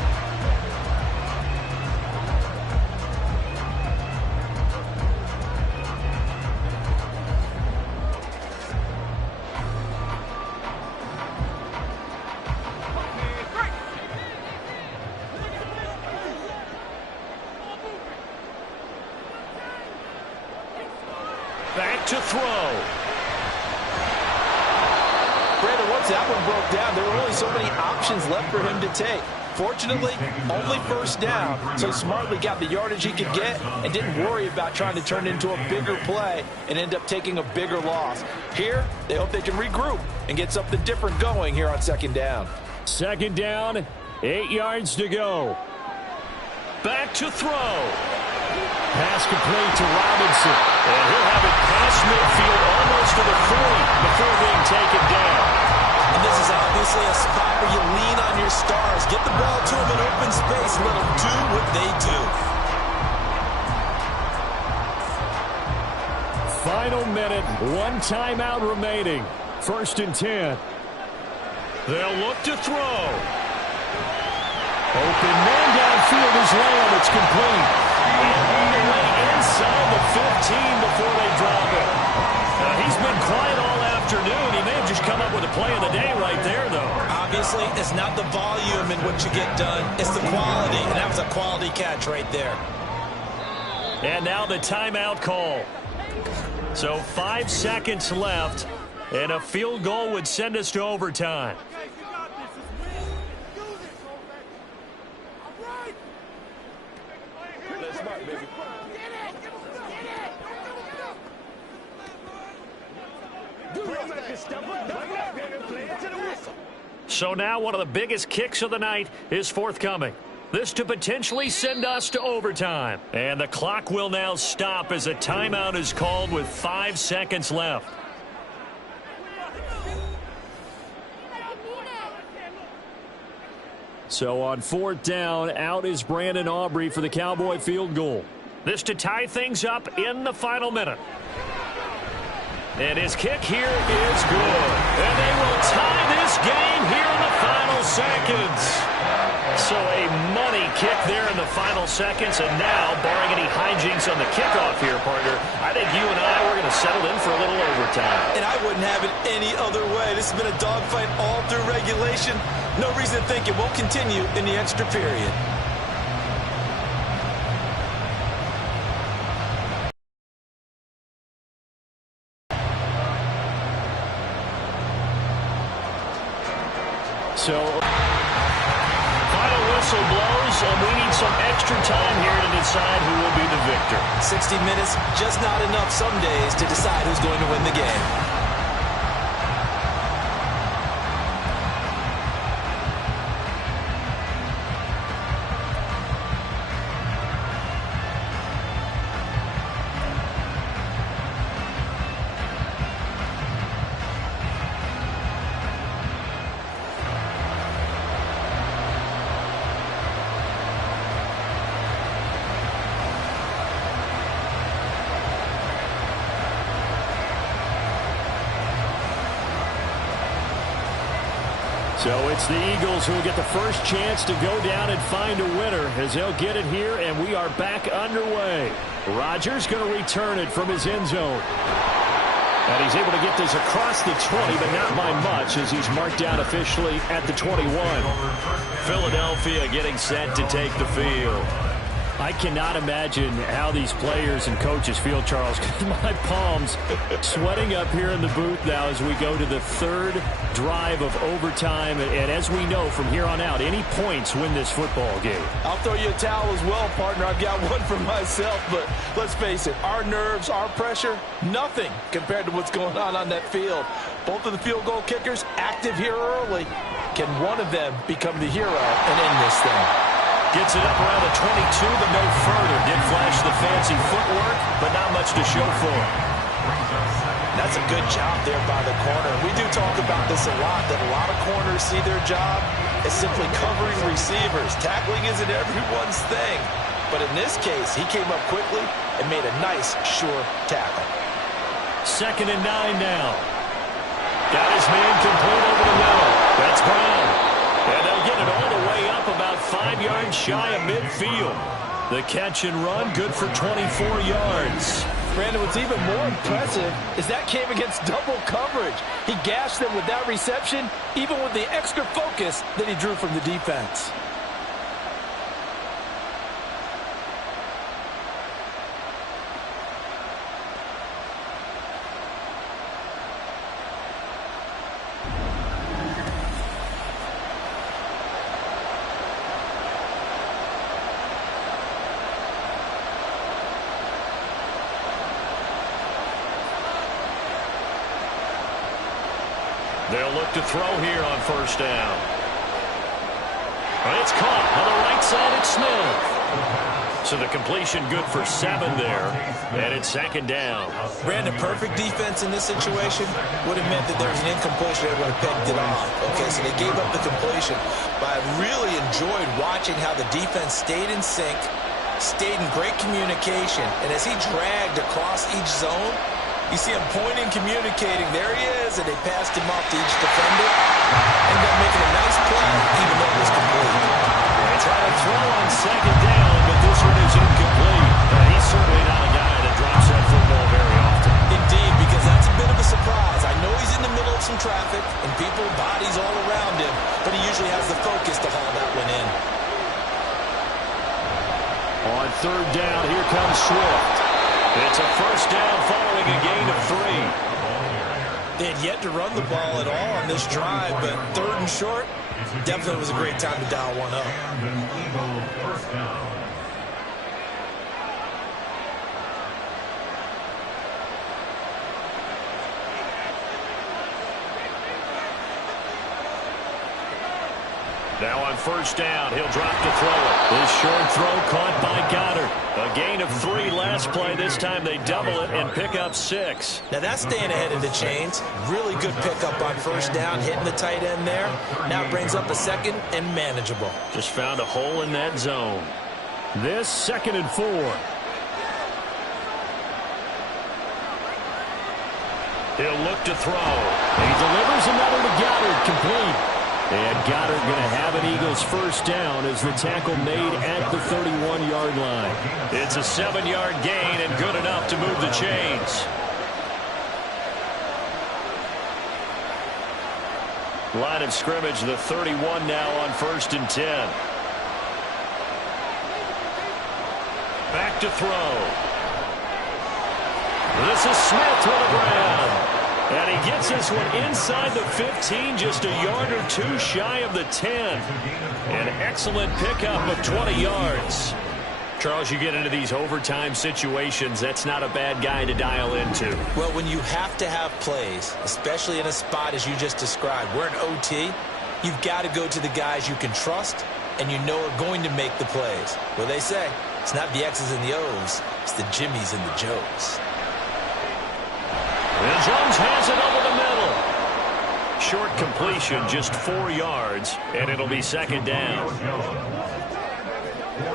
Back to throw. Brandon, once that one broke down, there were only so many options left for him to take. Fortunately, only 1st down, so he smartly got the yardage he could get and didn't worry about trying to turn it into a bigger play and end up taking a bigger loss. Here, they hope they can regroup and get something different going here on 2nd down. 2nd down, 8 yards to go. Back to throw. Pass complete to Robinson. And he'll have it past midfield almost to the 40 before being taken down. And this is obviously a spot where you lean on your stars. Get the ball to them in open space. Let them do what they do. Final minute, 1 timeout remaining. 1st and 10. They'll look to throw. Open man downfield is Lamb. It's complete. And all the way inside the 15 before they drop it. He's been quiet all afternoon. He may have just come up with a play of the day right there, though. Obviously, it's not the volume in what you get done. It's the quality. And that was a quality catch right there. And now the timeout call. So 5 seconds left, and a field goal would send us to overtime. So now one of the biggest kicks of the night is forthcoming. This to potentially send us to overtime. And the clock will now stop as a timeout is called with 5 seconds left. So on 4th down, out is Brandon Aubrey for the Cowboy field goal. This to tie things up in the final minute. And his kick here is good. And they will tie this game here in the final seconds. So a money kick there in the final seconds. And now, barring any hijinks on the kickoff here, partner, I think you and I were going to settle in for a little overtime. And I wouldn't have it any other way. This has been a dogfight all through regulation. No reason to think it won't continue in the extra period. So, final whistle blows, and we need some extra time here to decide who will be the victor. 60 minutes, just not enough some days to decide who's going to win the game. So it's the Eagles who will get the first chance to go down and find a winner as they'll get it here, and we are back underway. Rodgers going to return it from his end zone. And he's able to get this across the 20, but not by much as he's marked down officially at the 21. Philadelphia getting set to take the field. I cannot imagine how these players and coaches feel, Charles, because my palms sweating up here in the booth now as we go to the third drive of overtime. And as we know from here on out, any points win this football game. I'll throw you a towel as well, partner. I've got one for myself, but let's face it, our nerves, our pressure, nothing compared to what's going on that field. Both of the field goal kickers active here early. Can one of them become the hero and end this thing? Gets it up around the 22, but no further. Did flash the fancy footwork, but not much to show for it. That's a good job there by the corner. We do talk about this a lot, that a lot of corners see their job as simply covering receivers. Tackling isn't everyone's thing. But in this case, he came up quickly and made a nice, sure tackle. 2nd and 9 now. Got his man complete over the middle. That's Brown. And they'll get it all the way up about 5 yards shy of midfield. The catch and run, good for 24 yards. Brandon, what's even more impressive is that came against double coverage. He gashed them with that reception, even with the extra focus that he drew from the defense. They'll look to throw here on 1st down. But it's caught on the right side. It's Smith. So the completion good for 7 there. And it's 2nd down. Brandon, perfect defense in this situation would have meant that there was an incompletion. They would have picked it off. Okay, so they gave up the completion. But I really enjoyed watching how the defense stayed in sync, stayed in great communication. And as he dragged across each zone, you see him pointing, communicating. There he is, and they passed him off to each defender. Ended up making a nice play, even though it was complete. They try to throw on 2nd down, but this one is incomplete. He's certainly not a guy that drops that football very often. Indeed, because that's a bit of a surprise. I know he's in the middle of some traffic, and people, bodies all around him, but he usually has the focus to haul that one in. On 3rd down, here comes Swift. It's a 1st down following a gain of 3. They had yet to run the ball at all on this drive, but 3rd and short, definitely was a great time to dial one up. Now on 1st down, he'll drop to throw it. This short throw caught by Goddard. A gain of 3 last play. This time they double it and pick up 6. Now that's staying ahead of the chains. Really good pickup on 1st down, hitting the tight end there. Now brings up a 2nd and manageable. Just found a hole in that zone. This 2nd and 4. He'll look to throw. He delivers another to Goddard, complete. And Goddard going to have an Eagles 1st down as the tackle made at the 31-yard line. It's a 7-yard gain and good enough to move the chains. Line of scrimmage, the 31 now on 1st and 10. Back to throw. This is Smith with a grab. And he gets this one inside the 15, just a yard or 2 shy of the 10. An excellent pickup of 20 yards. Charles, you get into these overtime situations, that's not a bad guy to dial into. Well, when you have to have plays, especially in a spot as you just described, we're in OT, you've got to go to the guys you can trust and you know are going to make the plays. Well, they say it's not the X's and the O's, it's the Jimmies and the Joes. And Jones has it over the middle. Short completion, just 4 yards, and it'll be 2nd down. 4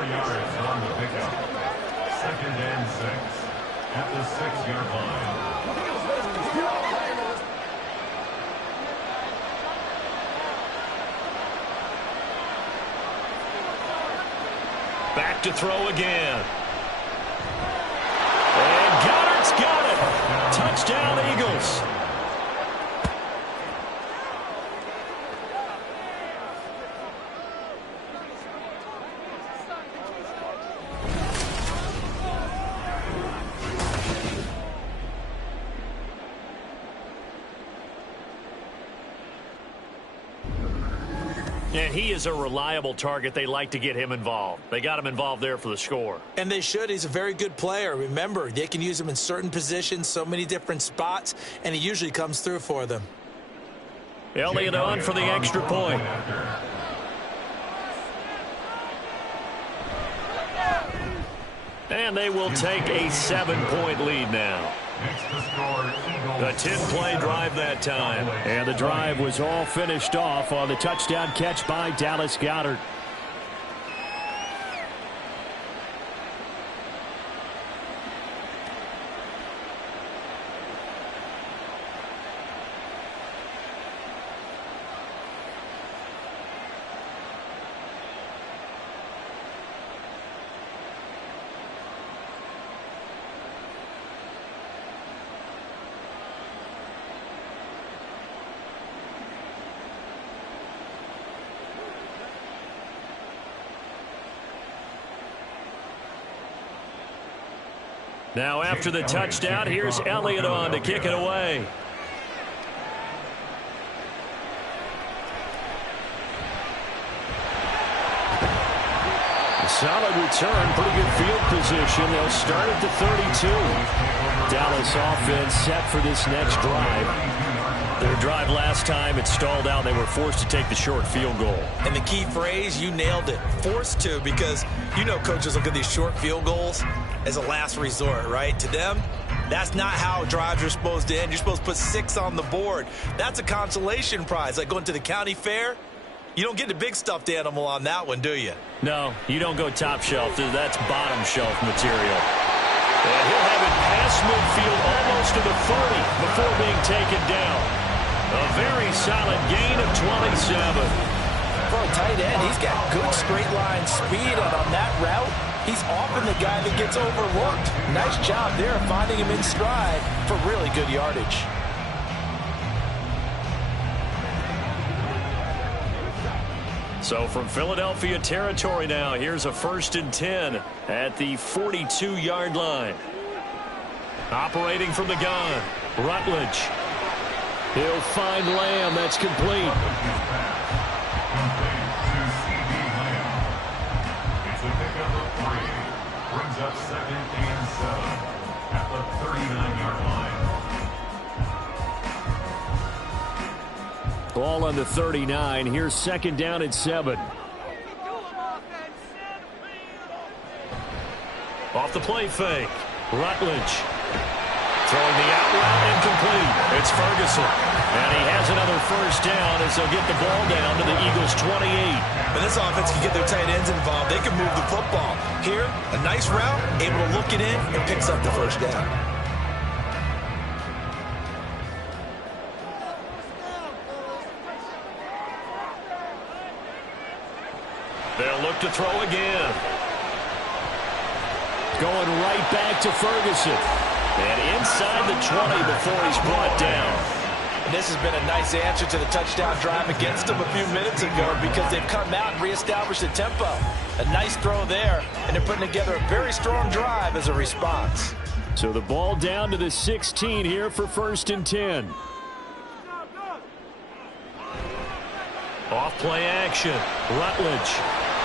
yards on the pickup. 2nd and 6 at the 6-yard line. Back to throw again. And Goddard's got it. Touchdown, Eagles. And he is a reliable target. They like to get him involved. They got him involved there for the score. And they should. He's a very good player. Remember, they can use him in certain positions, so many different spots, and he usually comes through for them. Elliott on for the extra point. And they will take a 7-point lead now. A 10-play drive that time. And the drive was all finished off on the touchdown catch by Dallas Goedert. Now after the touchdown, here's Elliott on to kick it away. A solid return, pretty good field position. They'll start at the 32. Dallas offense set for this next drive. Their drive last time, it stalled out. They were forced to take the short field goal. And the key phrase, you nailed it, forced to, because you know coaches look at these short field goals as a last resort, right? To them, that's not how drives are supposed to end. You're supposed to put 6 on the board. That's a consolation prize, like going to the county fair. You don't get the big stuffed animal on that one, do you? No, you don't go top shelf. That's bottom shelf material. And he'll have it past midfield almost to the 30 before being taken down. A very solid gain of 27. For a tight end, he's got good straight line speed, and on that route, he's often the guy that gets overlooked. Nice job there finding him in stride for really good yardage. So from Philadelphia territory now, here's a 1st and 10 at the 42-yard line. Operating from the gun, Rutledge. He'll find Lamb. That's complete. It's a pickup of 3. Brings up 2nd and 7 at the 39-yard line. Ball on the 39. Here's 2nd down and 7. Off the play fake. Rutledge. Throwing the out route incomplete. It's Ferguson. And he has another 1st down as they'll get the ball down to the Eagles' 28. When this offense can get their tight ends involved, they can move the football. Here, a nice route, able to look it in, and picks up the 1st down. They'll look to throw again. Going right back to Ferguson. And inside the 20 before he's brought down. And this has been a nice answer to the touchdown drive against them a few minutes ago because they've come out and reestablished the tempo. A nice throw there, and they're putting together a very strong drive as a response. So the ball down to the 16 here for 1st and 10. Off play action. Rutledge.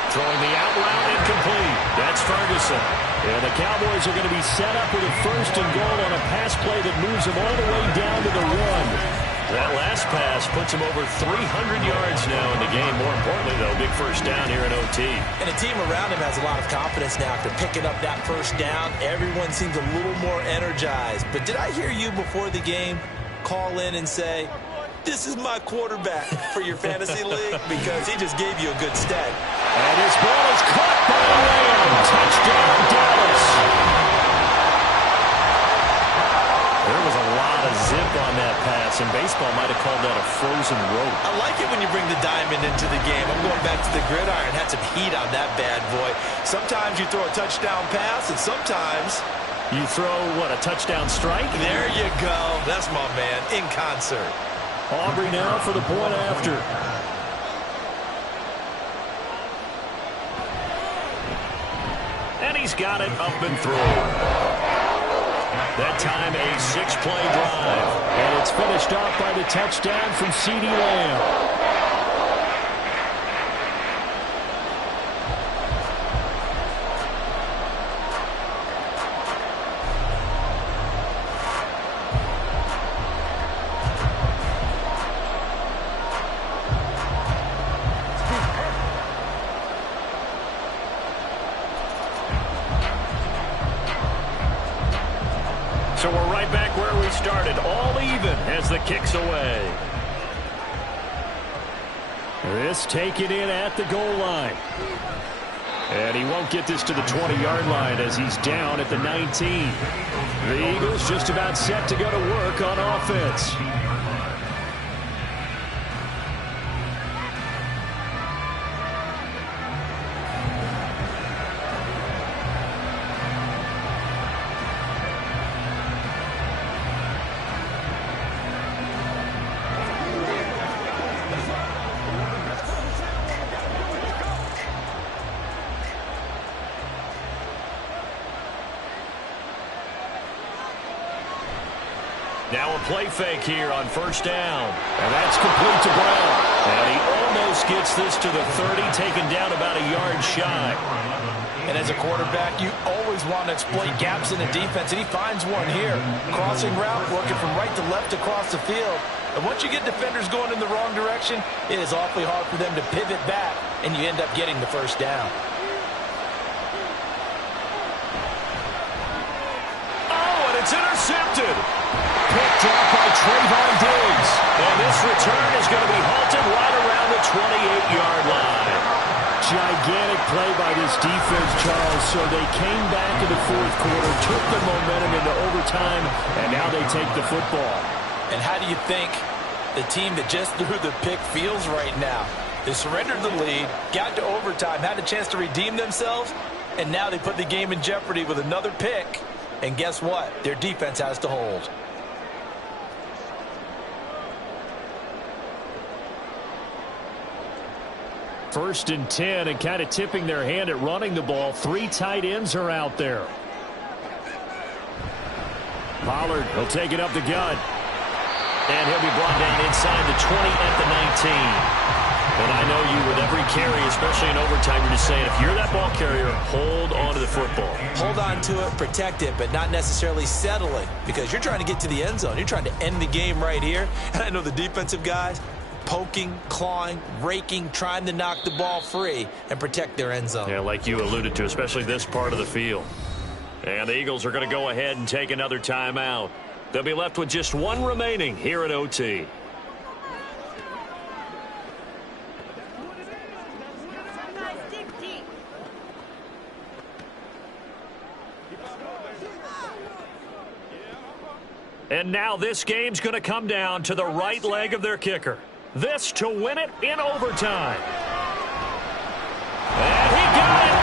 Throwing the out route incomplete. That's Ferguson. And the Cowboys are going to be set up with a 1st and goal on a pass play that moves them all the way down to the 1. That last pass puts them over 300 yards now in the game. More importantly, though, big 1st down here in OT. And the team around him has a lot of confidence now after picking up that 1st down. Everyone seems a little more energized. But did I hear you before the game call in and say, this is my quarterback for your fantasy league? Because he just gave you a good stat. And his ball is caught by Lamb. Touchdown, Dallas. There was a lot of zip on that pass, and baseball might have called that a frozen rope. I like it when you bring the diamond into the game. I'm going back to the gridiron. Had some heat on that bad boy. Sometimes you throw a touchdown pass, and sometimes you throw, what, a touchdown strike? There you go. That's my man, in concert. Aubrey now for the point after. And he's got it up and through. That time a 6-play drive. And it's finished off by the touchdown from CeeDee Lamb. So we're right back where we started, all even as the kick's away. This taken in at the goal line. And he won't get this to the 20-yard line as he's down at the 19. The Eagles just about set to go to work on offense. Now a play fake here on first down. And that's complete to Brown. And he almost gets this to the 30, taken down about a yard shy. And as a quarterback, you always want to exploit gaps in the defense, and he finds one here. Crossing route, working from right to left across the field. And once you get defenders going in the wrong direction, it is awfully hard for them to pivot back, and you end up getting the first down. Oh, and it's intercepted. Picked up by Trayvon Diggs. And this return is going to be halted right around the 28-yard line. Gigantic play by this defense, Charles. So they came back in the fourth quarter, took the momentum into overtime, and now they take the football. And how do you think the team that just threw the pick feels right now? They surrendered the lead, got to overtime, had a chance to redeem themselves, and now they put the game in jeopardy with another pick. And guess what? Their defense has to hold. First and 10, and kind of tipping their hand at running the ball. 3 tight ends are out there. Pollard will take it up the gut. And he'll be brought down inside the 20 at the 19. And I know you, with every carry, especially in overtime, you're just saying, if you're that ball carrier, hold on to the football. Hold on to it, protect it, but not necessarily settle it, because you're trying to get to the end zone. You're trying to end the game right here. And I know the defensive guys, poking, clawing, raking, trying to knock the ball free and protect their end zone. Yeah, like you alluded to, especially this part of the field. And the Eagles are going to go ahead and take another timeout. They'll be left with just one remaining here at OT. And now this game's going to come down to the right leg of their kicker. This to win it in overtime. And he got it.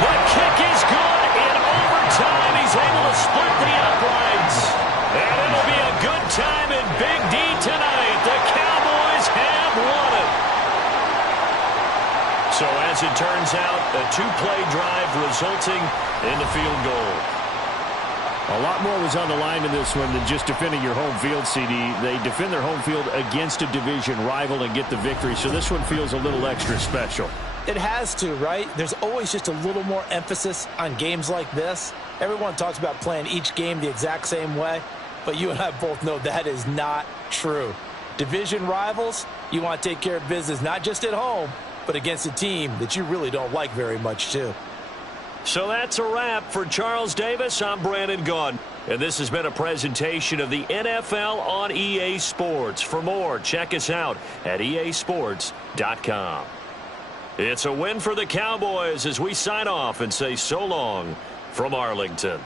The kick is good in overtime. He's able to split the uprights. And it'll be a good time in Big D tonight. The Cowboys have won it. So as it turns out, a 2-play drive resulting in the field goal. A lot more was on the line in this one than just defending your home field, CD. They defend their home field against a division rival and get the victory, so this one feels a little extra special. It has to, right? There's always just a little more emphasis on games like this. Everyone talks about playing each game the exact same way, but you and I both know that is not true. Division rivals, you want to take care of business not just at home, but against a team that you really don't like very much, too. So that's a wrap for Charles Davis. I'm Brandon Gaudin. And this has been a presentation of the NFL on EA Sports. For more, check us out at easports.com. It's a win for the Cowboys as we sign off and say so long from Arlington.